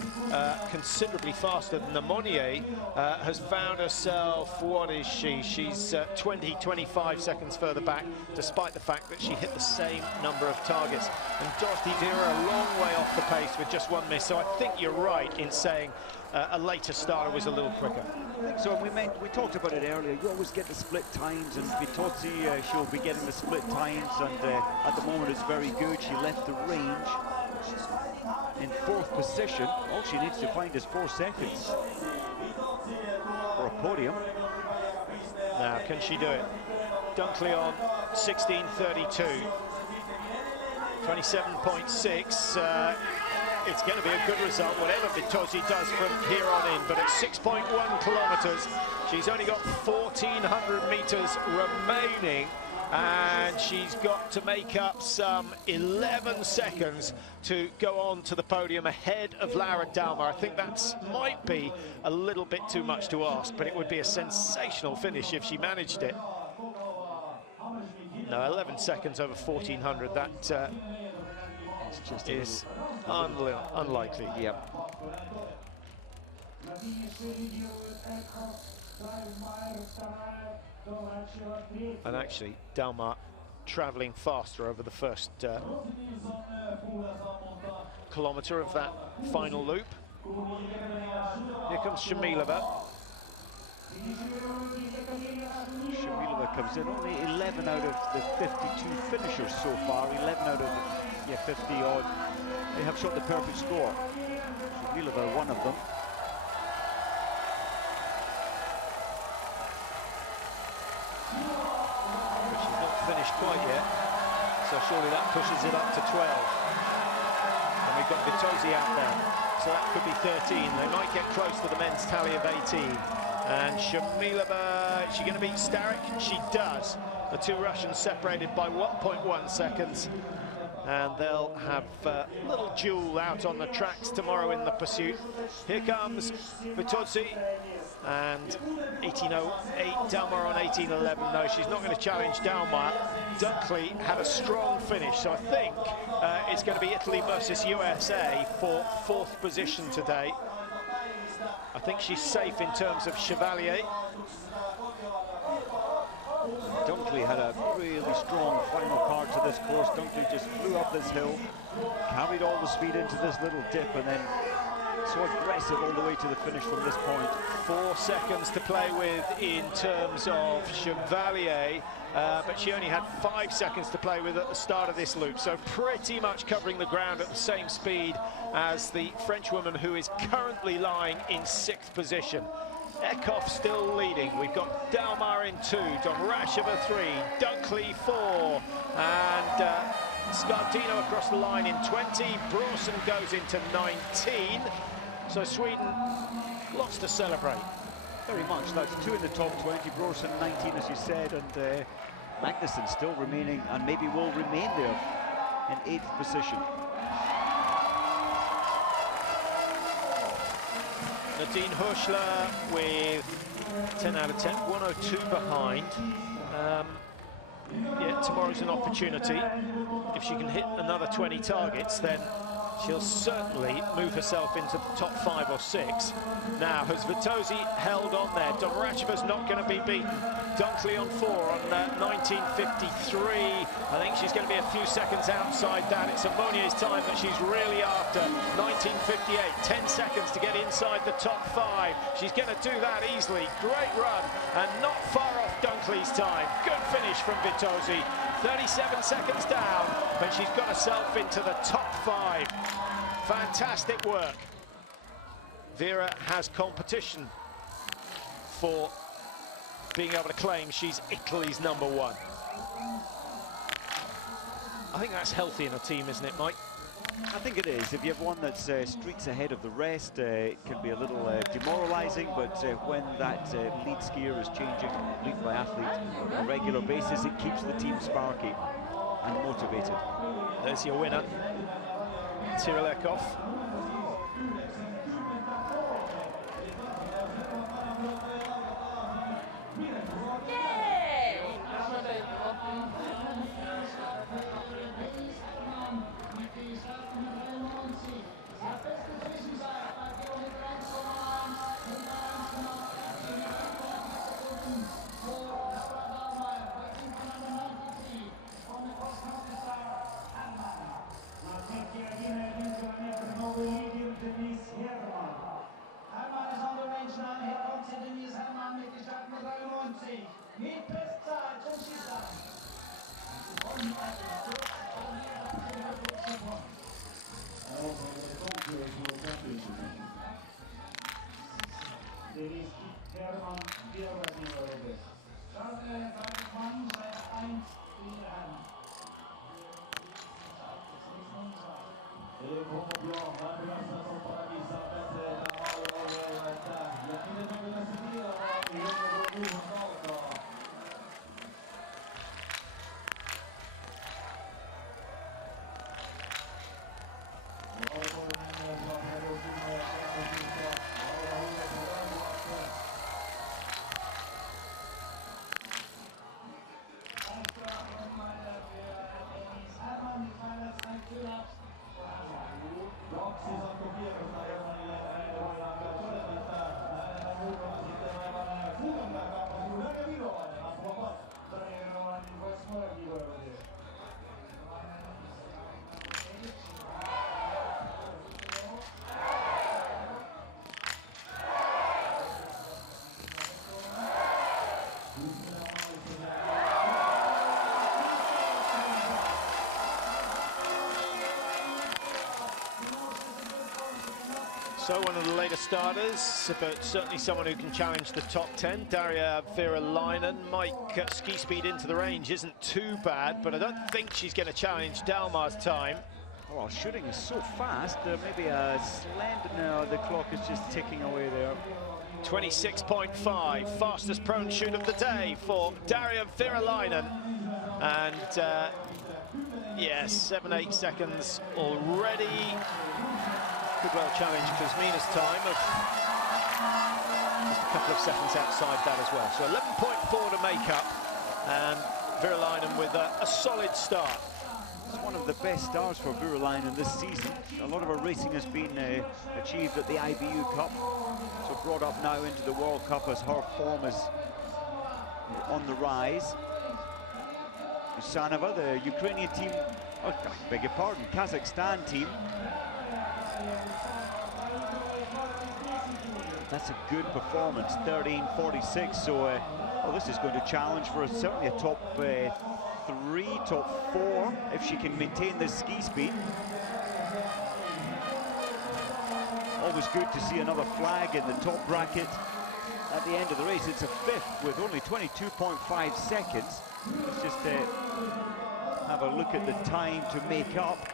considerably faster than the Monnier, has found herself, what is she? She's 20-25 seconds further back, despite the fact that she hit the same number of targets. And Dorothy Vera a long way off the pace with just one miss, so I think you're right in saying a later starter was a little quicker. I think so. We talked about it earlier. You always get the split times, and Vitozzi, she'll be getting the split times, and at the moment it's very good. She left the range in 4th position. All she needs to find is 4 seconds for a podium. Now, can she do it? Dunkley on 16:32, 27.6. It's going to be a good result, whatever Vitozzi does from here on in. But at 6.1 kilometres, she's only got 1,400 metres remaining, and she's got to make up some 11 seconds to go on to the podium ahead of Laura Dalmar. I think that might be a little bit too much to ask, but it would be a sensational finish if she managed it. No, 11 seconds over 1,400, that just is unlikely. Yep. And actually, Dalmar travelling faster over the first kilometre of that final loop. Here comes Shamilova. Shamilova comes in, only 11 out of the 52 finishers so far, 11 out of the 50 odd. They have shot the perfect score. Shamilova, one of them. But she's not finished quite yet, so surely that pushes it up to 12. And we've got Vitozzi out there, so that could be 13. They might get close to the men's tally of 18. And Shamilova, is she going to beat Starek? She does. The two Russians separated by 1.1 seconds. And they'll have a little duel out on the tracks tomorrow in the pursuit. Here comes Vitozzi, and 18.08, Dalmar on 18.11. No, she's not going to challenge Dalmar. Dunkley had a strong finish, so I think it's going to be Italy versus USA for 4th position today. I think she's safe in terms of Chevalier. Dunkley had a really strong final part to this course. Dunkley just flew up this hill, carried all the speed into this little dip, and then so aggressive all the way to the finish from this point. 4 seconds to play with in terms of Chevalier, but she only had 5 seconds to play with at the start of this loop, so pretty much covering the ground at the same speed as the Frenchwoman, who is currently lying in 6th position. Eckhoff still leading. We've got Dalmar in 2, Donrasheva 3, Dunkley 4, and Scardino across the line in 20. Brawson goes into 19. So Sweden, lots to celebrate. Very much. That's 2 in the top 20. Brawson 19, as you said, and Magnussen still remaining, and maybe will remain there in 8th position. Nadine Huschler with 10 out of 10, 102 behind. Yeah, tomorrow's an opportunity. If she can hit another 20 targets, then she'll certainly move herself into the top 5 or 6. Now, has Vitozzi held on there? Donracheva's not going to be beaten. Dunkley on 4 on 19.53. I think she's going to be a few seconds outside that. It's Ammonia's time that she's really after. 19.58, 10 seconds to get inside the top 5. She's going to do that easily. Great run, and not far off Dunkley's time. Good finish from Vitozzi. 37 seconds down, but she's got herself into the top 5. Fantastic work. Vera has competition for being able to claim she's Italy's #1. I think that's healthy in a team, isn't it, Mike? I think it is. If you have one that's streaks ahead of the rest, it can be a little demoralizing, but when that lead skier is changing athlete by athlete on a regular basis, it keeps the team sparky and motivated. There's your winner, Cyril Eckhoff. So one of the later starters, but certainly someone who can challenge the top 10. Daria Virolainen. Ski speed into the range isn't too bad, but I don't think she's going to challenge Dalmar's time. Oh, shooting is so fast. Maybe a slender. No, the clock is just ticking away there. 26.5, fastest prone shoot of the day for Daria Virolainen. And yes, 7-8 seconds already. Could well challenge Kuzmina's time of just a couple of seconds outside that as well. So 11.4 to make up, and Virolainen with a solid start. It's one of the best starts for Virolainen this season. A lot of her racing has been achieved at the IBU Cup, so brought up now into the World Cup as her form is on the rise. Usanova, the Ukrainian team, oh, I beg your pardon, Kazakhstan team. That's a good performance, 13.46. So, well, this is going to challenge for certainly a top 3, top 4, if she can maintain this ski speed. Always good to see another flag in the top bracket. At the end of the race, it's a 5th with only 22.5 seconds. Let's just have a look at the time to make up,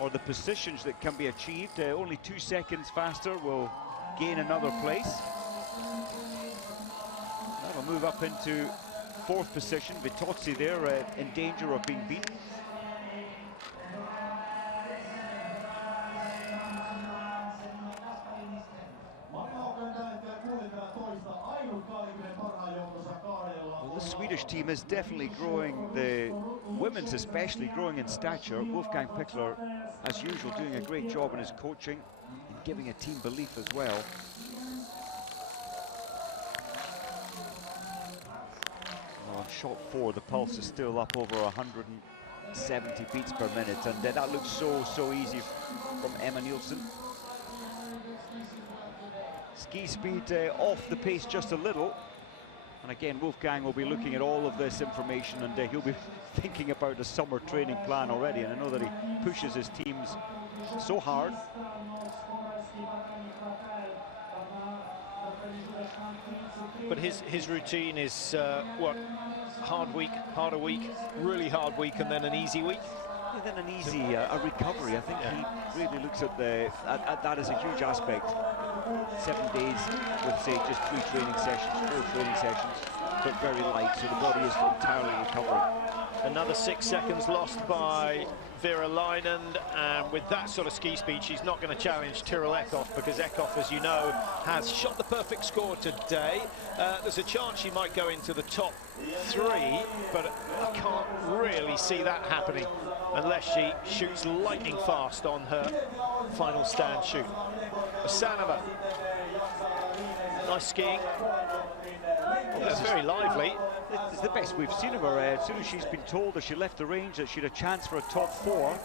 or the positions that can be achieved. Only 2 seconds faster will gain another place. That'll move up into 4th position. Vitozzi there in danger of being beaten. Well, the Swedish team is definitely growing, the women's especially growing in stature. Wolfgang Pichler, as usual, doing a great job in his coaching and giving a team belief as well. Well, on shot 4, the pulse is still up over 170 beats per minute, and that looks so easy from Emma Nielsen. Ski speed off the pace just a little. And again, Wolfgang will be looking at all of this information, and he'll be thinking about the summer training plan already. And I know that he pushes his teams so hard. But his routine is what? Harder week, really hard week, and then an easy week. And then an easy a recovery. I think he really looks at that as a huge aspect. 7 days with, say, just 3 training sessions, 4 training sessions, but very light, so the body is entirely recovering. Another 6 seconds lost by Virolainen, and with that sort of ski speed, she's not going to challenge Tyrell Eckhoff, because Eckhoff, as you know, has shot the perfect score today. There's a chance she might go into the top 3, but I can't really see that happening unless she shoots lightning fast on her final stand shoot. Usanova, nice skiing. Yeah, very lively. It's the best we've seen of her. As soon as she's been told, as she left the range, that she had a chance for a top 4, and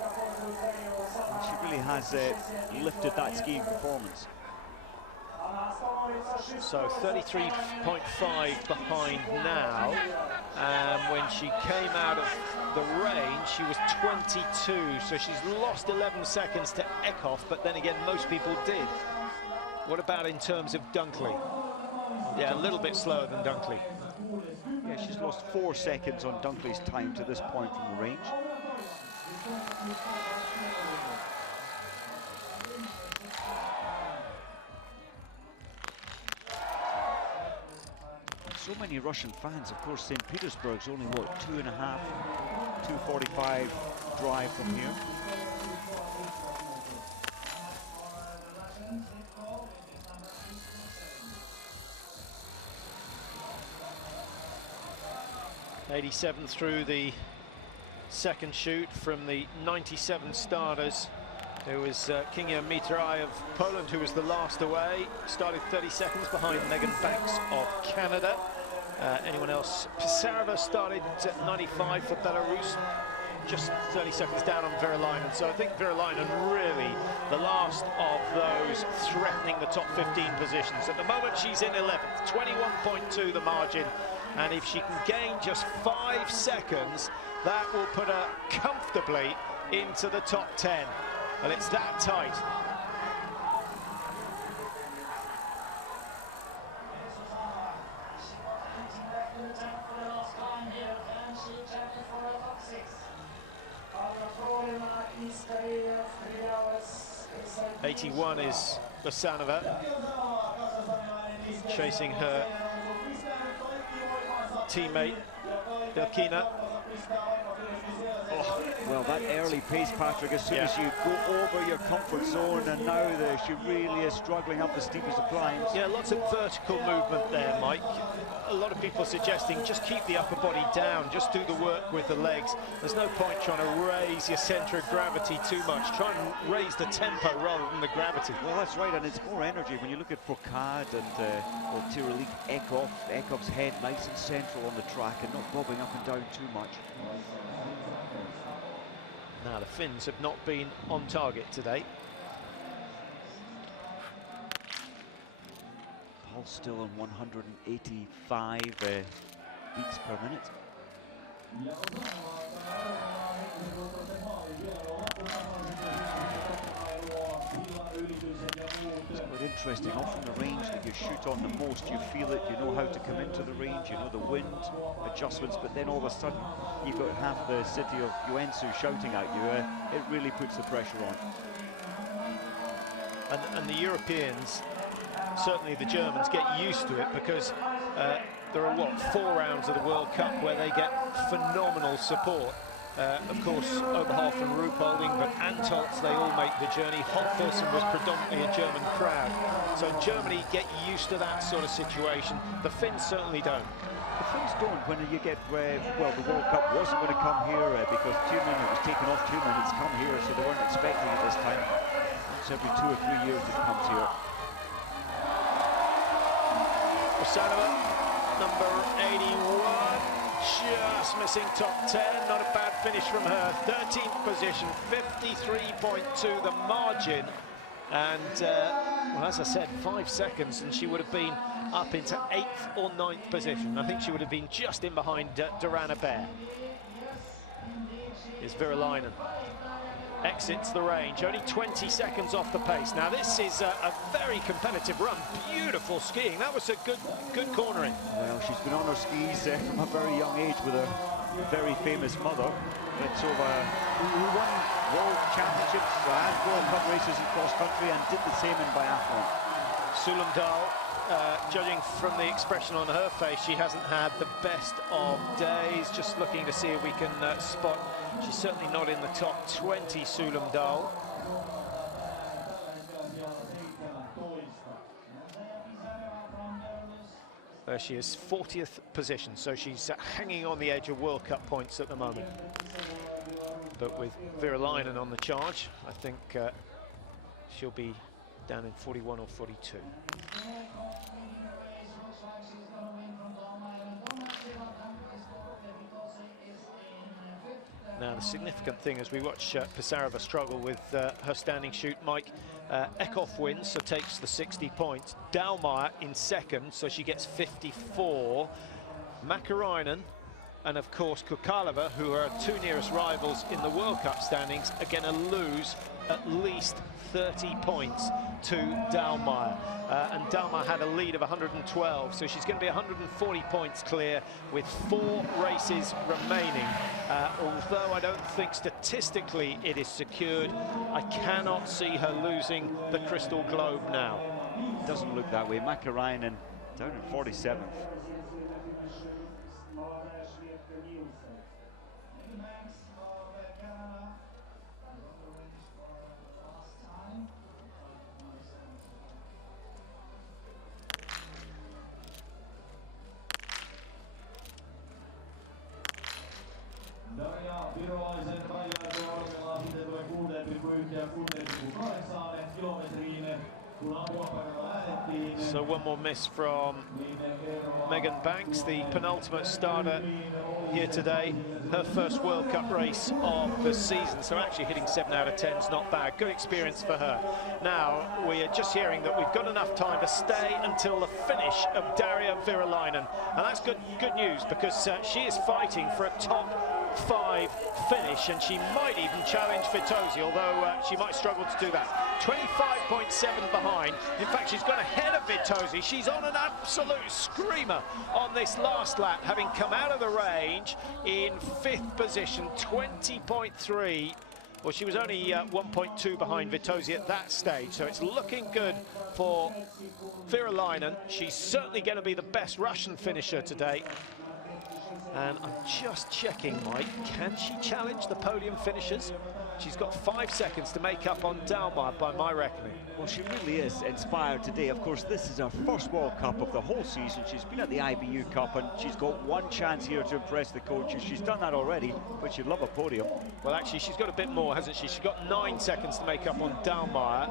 she really has lifted that skiing performance. So 33.5 behind now, and when she came out of the range, she was 22, so she's lost 11 seconds to Eckhoff, but then again, most people did. What about in terms of Dunkley? Yeah, a little bit slower than Dunkley. Yeah, she's lost 4 seconds on Dunkley's time to this point from the range. So many Russian fans. Of course, St. Petersburg's only, what, 2.45 drive from here. '87 through the second shoot from the 97 starters. There was Kinga Mitrai of Poland, who was the last away. Started 30 seconds behind Megan Banks of Canada. Anyone else? Pisareva started at 95 for Belarus, just 30 seconds down on Virolainen. So I think Virolainen really the last of those threatening the top 15 positions. At the moment, she's in 11th, 21.2 the margin. And if she can gain just 5 seconds, that will put her comfortably into the top 10. And it's that tight. 81 is Vasanova, chasing her teammate Belkina. Oh, well, that early pace, Patrick, as soon as you go over your comfort zone, and now she really is struggling up the steepest of climbs. Yeah, lots of vertical movement there, Mike. A lot of people suggesting just keep the upper body down, just do the work with the legs. There's no point trying to raise your centre of gravity too much. Try and raise the tempo rather than the gravity. Well, that's right, and it's more energy. When you look at Foucault and Tiralik Eckhoff, Eckhoff's head nice and central on the track and not bobbing up and down too much. Now, the Finns have not been on target today. Pulse still on 185 beats per minute. It's quite interesting. Often the range that you shoot on the most, you feel it, you know how to come into the range, you know the wind adjustments, but then all of a sudden you've got half the city of Joensuu shouting at you. It really puts the pressure on. And the Europeans, certainly the Germans, get used to it because there are, what, 4 rounds of the World Cup where they get phenomenal support. Of course, Oberhof and Ruhpolding, but Antolz, they all make the journey. Holthusen was predominantly a German crowd. So Germany get used to that sort of situation. The Finns certainly don't. The Finns don't when you get, well, the World Cup wasn't going to come here because Tillman, it was taken off Tillman, it's come here, so they weren't expecting it this time. It's every 2 or 3 years it comes here. Vasanova, number 81. Just missing top 10, not a bad finish from her. 13th position, 53.2 the margin. And, well, as I said, 5 seconds and she would have been up into 8th or 9th position. I think she would have been just in behind Dorana Bear. Here's Virolainen. Exits the range, only 20 seconds off the pace. Now this is a very competitive run, beautiful skiing. That was a good cornering. Well, she's been on her skis from a very young age with her very famous mother. It's over, who won World Championships and World Cup races in cross country and did the same in biathlon. Sulumdal, judging from the expression on her face, she hasn't had the best of days. Just looking to see if we can spot. She's certainly not in the top 20, Sulumdal. She is 40th position, so she's hanging on the edge of World Cup points at the moment. But with Virolainen on the charge, I think she'll be down in 41 or 42. Now, the significant thing as we watch Pisarova struggle with her standing shoot, Mike, Eckhoff wins, so takes the 60 points. Dahlmeier in second, so she gets 54. Mäkäräinen and, of course, Kukaleva, who are 2 nearest rivals in the World Cup standings, are going to lose at least 30 points to Dahlmeier. And Dahlmeier had a lead of 112, so she's going to be 140 points clear with 4 races remaining. Although I don't think statistically it is secured, I cannot see her losing the Crystal Globe now. It doesn't look that way. Mäkäräinen down in 47th. So one more miss from Megan Banks, the penultimate starter here today. Her first World Cup race of the season, so actually hitting 7 out of 10 is not bad. Good experience for her. Now, we are just hearing that we've got enough time to stay until the finish of Daria Virolainen. And that's good news, because she is fighting for a top 5 finish, and she might even challenge Vitosi, although she might struggle to do that. 25.7 behind. In fact, she's got ahead of Vitosi. She's on an absolute screamer on this last lap, having come out of the range in 5th position. 20.3 Well, she was only 1.2 behind Vitozzi at that stage, so it's looking good for Virolainen. She's certainly going to be the best Russian finisher today. And I'm just checking, Mike, can she challenge the podium finishers? She's got 5 seconds to make up on Dalmar, by my reckoning. Well, she really is inspired today. Of course, this is her first World Cup of the whole season. She's been at the IBU Cup, and she's got one chance here to impress the coaches. She's done that already, but she'd love a podium. Well, actually, she's got a bit more, hasn't she? She's got 9 seconds to make up on Dalmar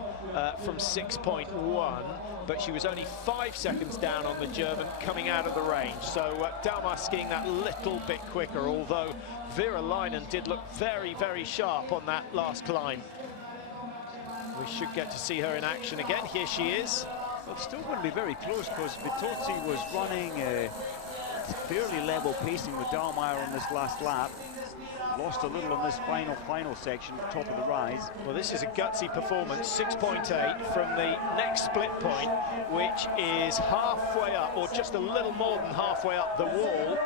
from 6.1, but she was only 5 seconds down on the German coming out of the range. So Dalmar skiing that little bit quicker, although Virolainen did look very, very sharp on that last climb. We should get to see her in action again. Here she is. Well, it's still going to be very close because Vitozzi was running fairly level pacing with Dalmar on this last lap. Lost a little on this final section, top of the rise. Well, this is a gutsy performance, 6.8 from the next split point, which is halfway up, or just a little more than halfway up the wall.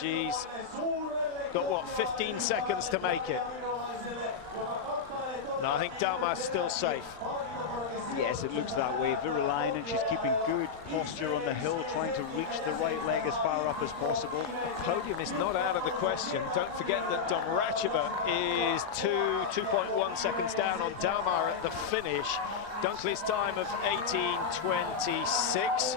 She's got, what, 15 seconds to make it. No, I think Dalmar's still safe. Yes, it looks that way. Virolainen, she's keeping good posture on the hill, trying to reach the right leg as far up as possible. The podium is not out of the question. Don't forget that Domracheva is 2.1 seconds down on Dalmar at the finish. Dunkley's time of 18:26.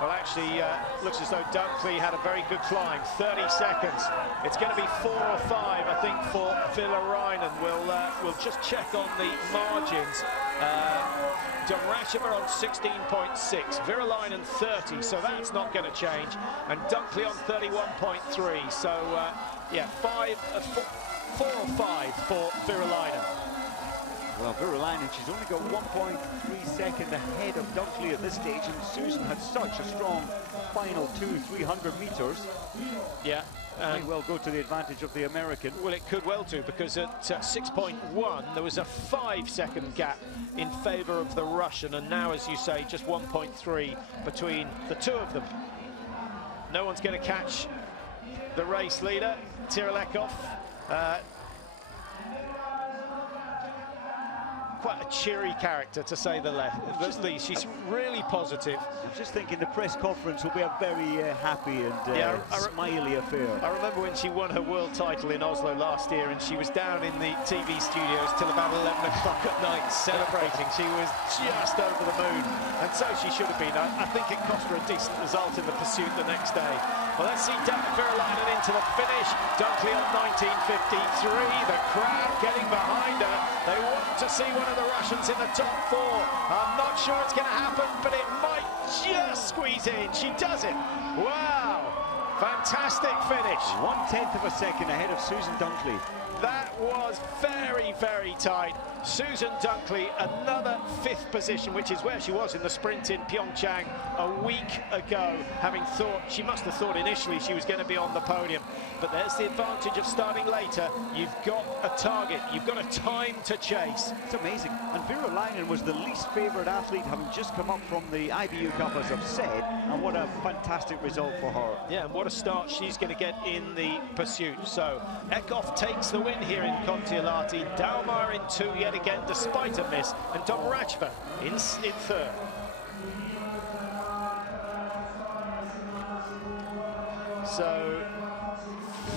Well, actually, looks as though Dunkley had a very good climb. 30 seconds. It's going to be 4 or 5, I think, for Virolainen. We'll just check on the margins. Domracheva on 16.6, Virolainen 30, so that's not going to change, and Dunkley on 31.3. So yeah, 4 or 5 for Virolainen. Well, Virolainen, she's only got 1.3 seconds ahead of Dunkley at this stage, and Susan had such a strong final 300 meters. Yeah. Might well go to the advantage of the American. Well, it could well do, because at 6.1 there was a 5-second gap in favour of the Russian, and now, as you say, just 1.3 between the two of them. No one's going to catch the race leader, Tirolekov. Quite a cheery character, to say the least. She's really positive. I'm just thinking the press conference will be a very happy and smiley affair. I remember when she won her world title in Oslo last year, and she was down in the TV studios till about 11 o'clock at night celebrating. She was just over the moon, and so she should have been. I think it cost her a decent result in the pursuit the next day. Well, let's see Virolainen into the finish. Dunkley on 19.53. The crowd getting behind her. They want to see one of the Russians in the top 4. I'm not sure it's going to happen, but it might just squeeze in. She does it. Wow. Fantastic finish. 1/10 of a second ahead of Susan Dunkley. That was very, very tight. Susan Dunkley, another 5th position, which is where she was in the sprint in Pyeongchang a week ago, having thought, she must have thought initially she was going to be on the podium. But there's the advantage of starting later. You've got a target, you've got a time to chase. It's amazing. And Virolainen was the least favoured athlete, having just come up from the IBU Cup, as I've said, and what a fantastic result for her. Yeah, and what a start she's going to get in the pursuit. So Eckhoff takes the win here in Kontiolahti. Dalmar in 2 yet again, despite a miss, and Domracheva in 3rd. So,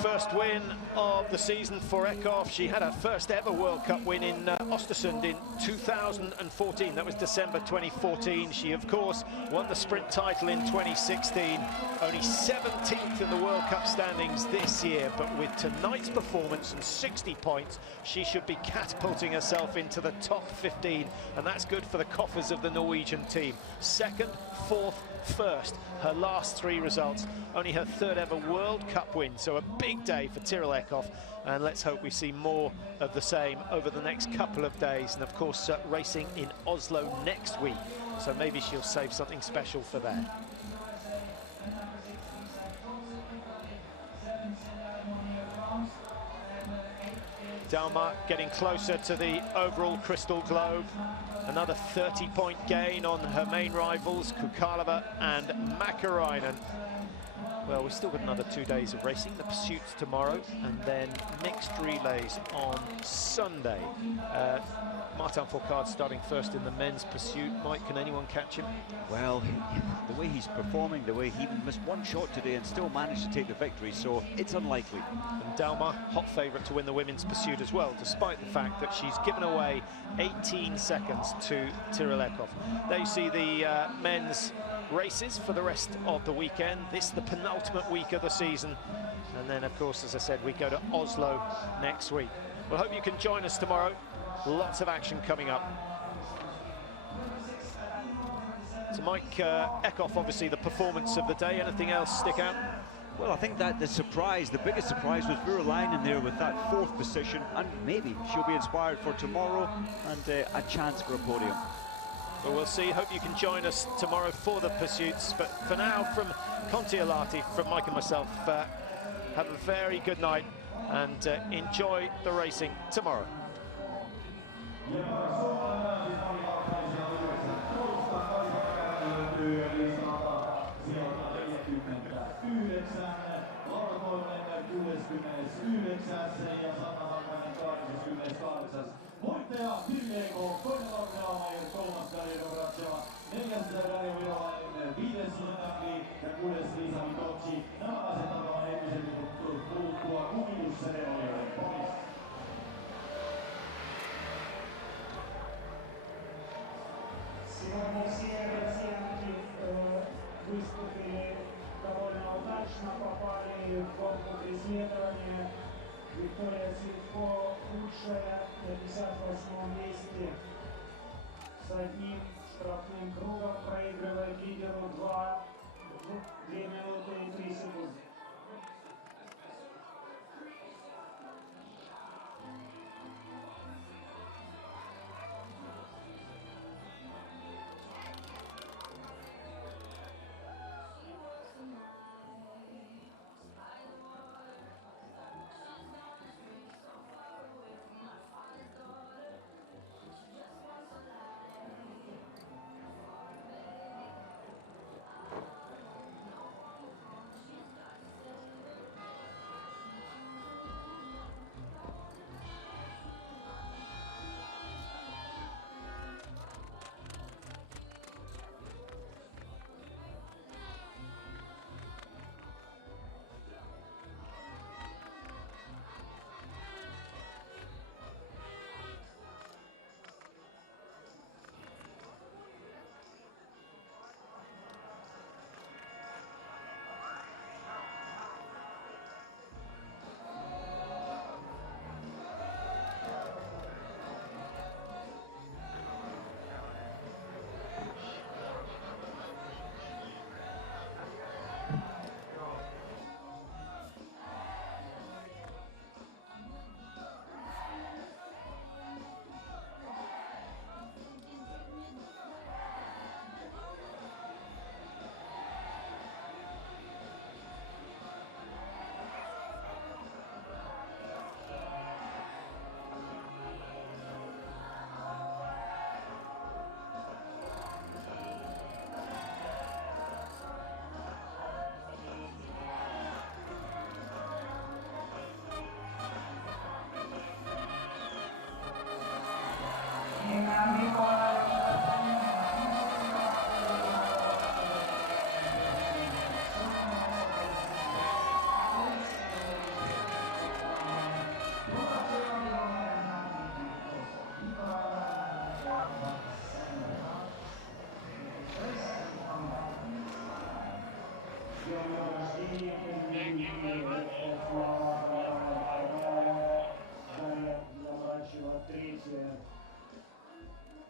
first win of the season for Eckhoff. She had her first ever World Cup win in Östersund in 2014. That was December 2014. She, of course, won the sprint title in 2016. Only 17th in the World Cup standings this year. But with tonight's performance and 60 points, she should be catapulting herself into the top 15. And that's good for the coffers of the Norwegian team. 2nd, 4th, 1st, her last 3 results. Only her 3rd ever World Cup win, so a big day for Tirolekov, and let's hope we see more of the same over the next couple of days, and of course racing in Oslo next week, so maybe she'll save something special for that. Dalmar getting closer to the overall crystal globe. Another 30-point gain on her main rivals, Kukalova and Mäkäräinen. Well, we've still got another 2 days of racing. The pursuits tomorrow, and then mixed relays on Sunday. Martin Fourcade starting first in the men's pursuit. Mike, can anyone catch him? Well, the way he's performing, the way he missed one shot today and still managed to take the victory, so it's unlikely. And Dalma, hot favourite to win the women's pursuit as well, despite the fact that she's given away 18 seconds to Tyrolekov. There you see the men's races for the rest of the weekend. This is the penultimate week of the season. And then, of course, as I said, we go to Oslo next week. Well, hope you can join us tomorrow. Lots of action coming up. So Mike Eckhoff, obviously the performance of the day. Anything else stick out? Well, I think that the biggest surprise was Virolainen there with that 4th position, and maybe she'll be inspired for tomorrow and a chance for a podium. Well, we'll see. Hope you can join us tomorrow for the pursuits. But for now, from Kontiolahti, from Mike and myself, have a very good night and enjoy the racing tomorrow. Voittaja Finland Kontiolahti Almayer, 3. Daniel, 4. Daniel Virolainen, 5. Susanne ja 6. Liisa Vitocci. Nämä asettavat ennen puuttua kumitusseremonioiden parissa. Сегодня все россиянки выступили довольно удачно, попали в гонку преследования. Виктория Цветко лучшая на 58-м месте с 1 штрафным кругом проигрывает лидеру 2 минуты и 3 секунды.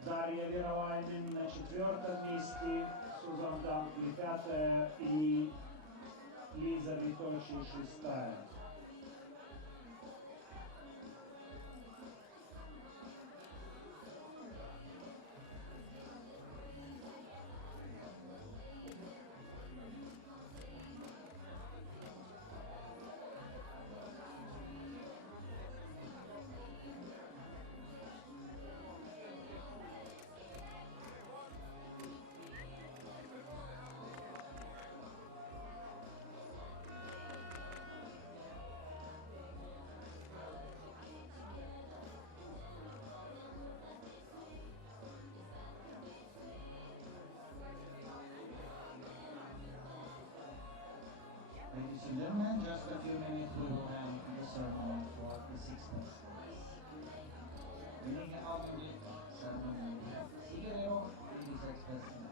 Дарья Virolainen на 4-м месте, Сузан Данкли 5-я и Лиза Виточи 6-я. Ladies and gentlemen, just a few minutes we will have the ceremony for the 6th place. Winning out of it, ceremony. Figueroa, 86 best.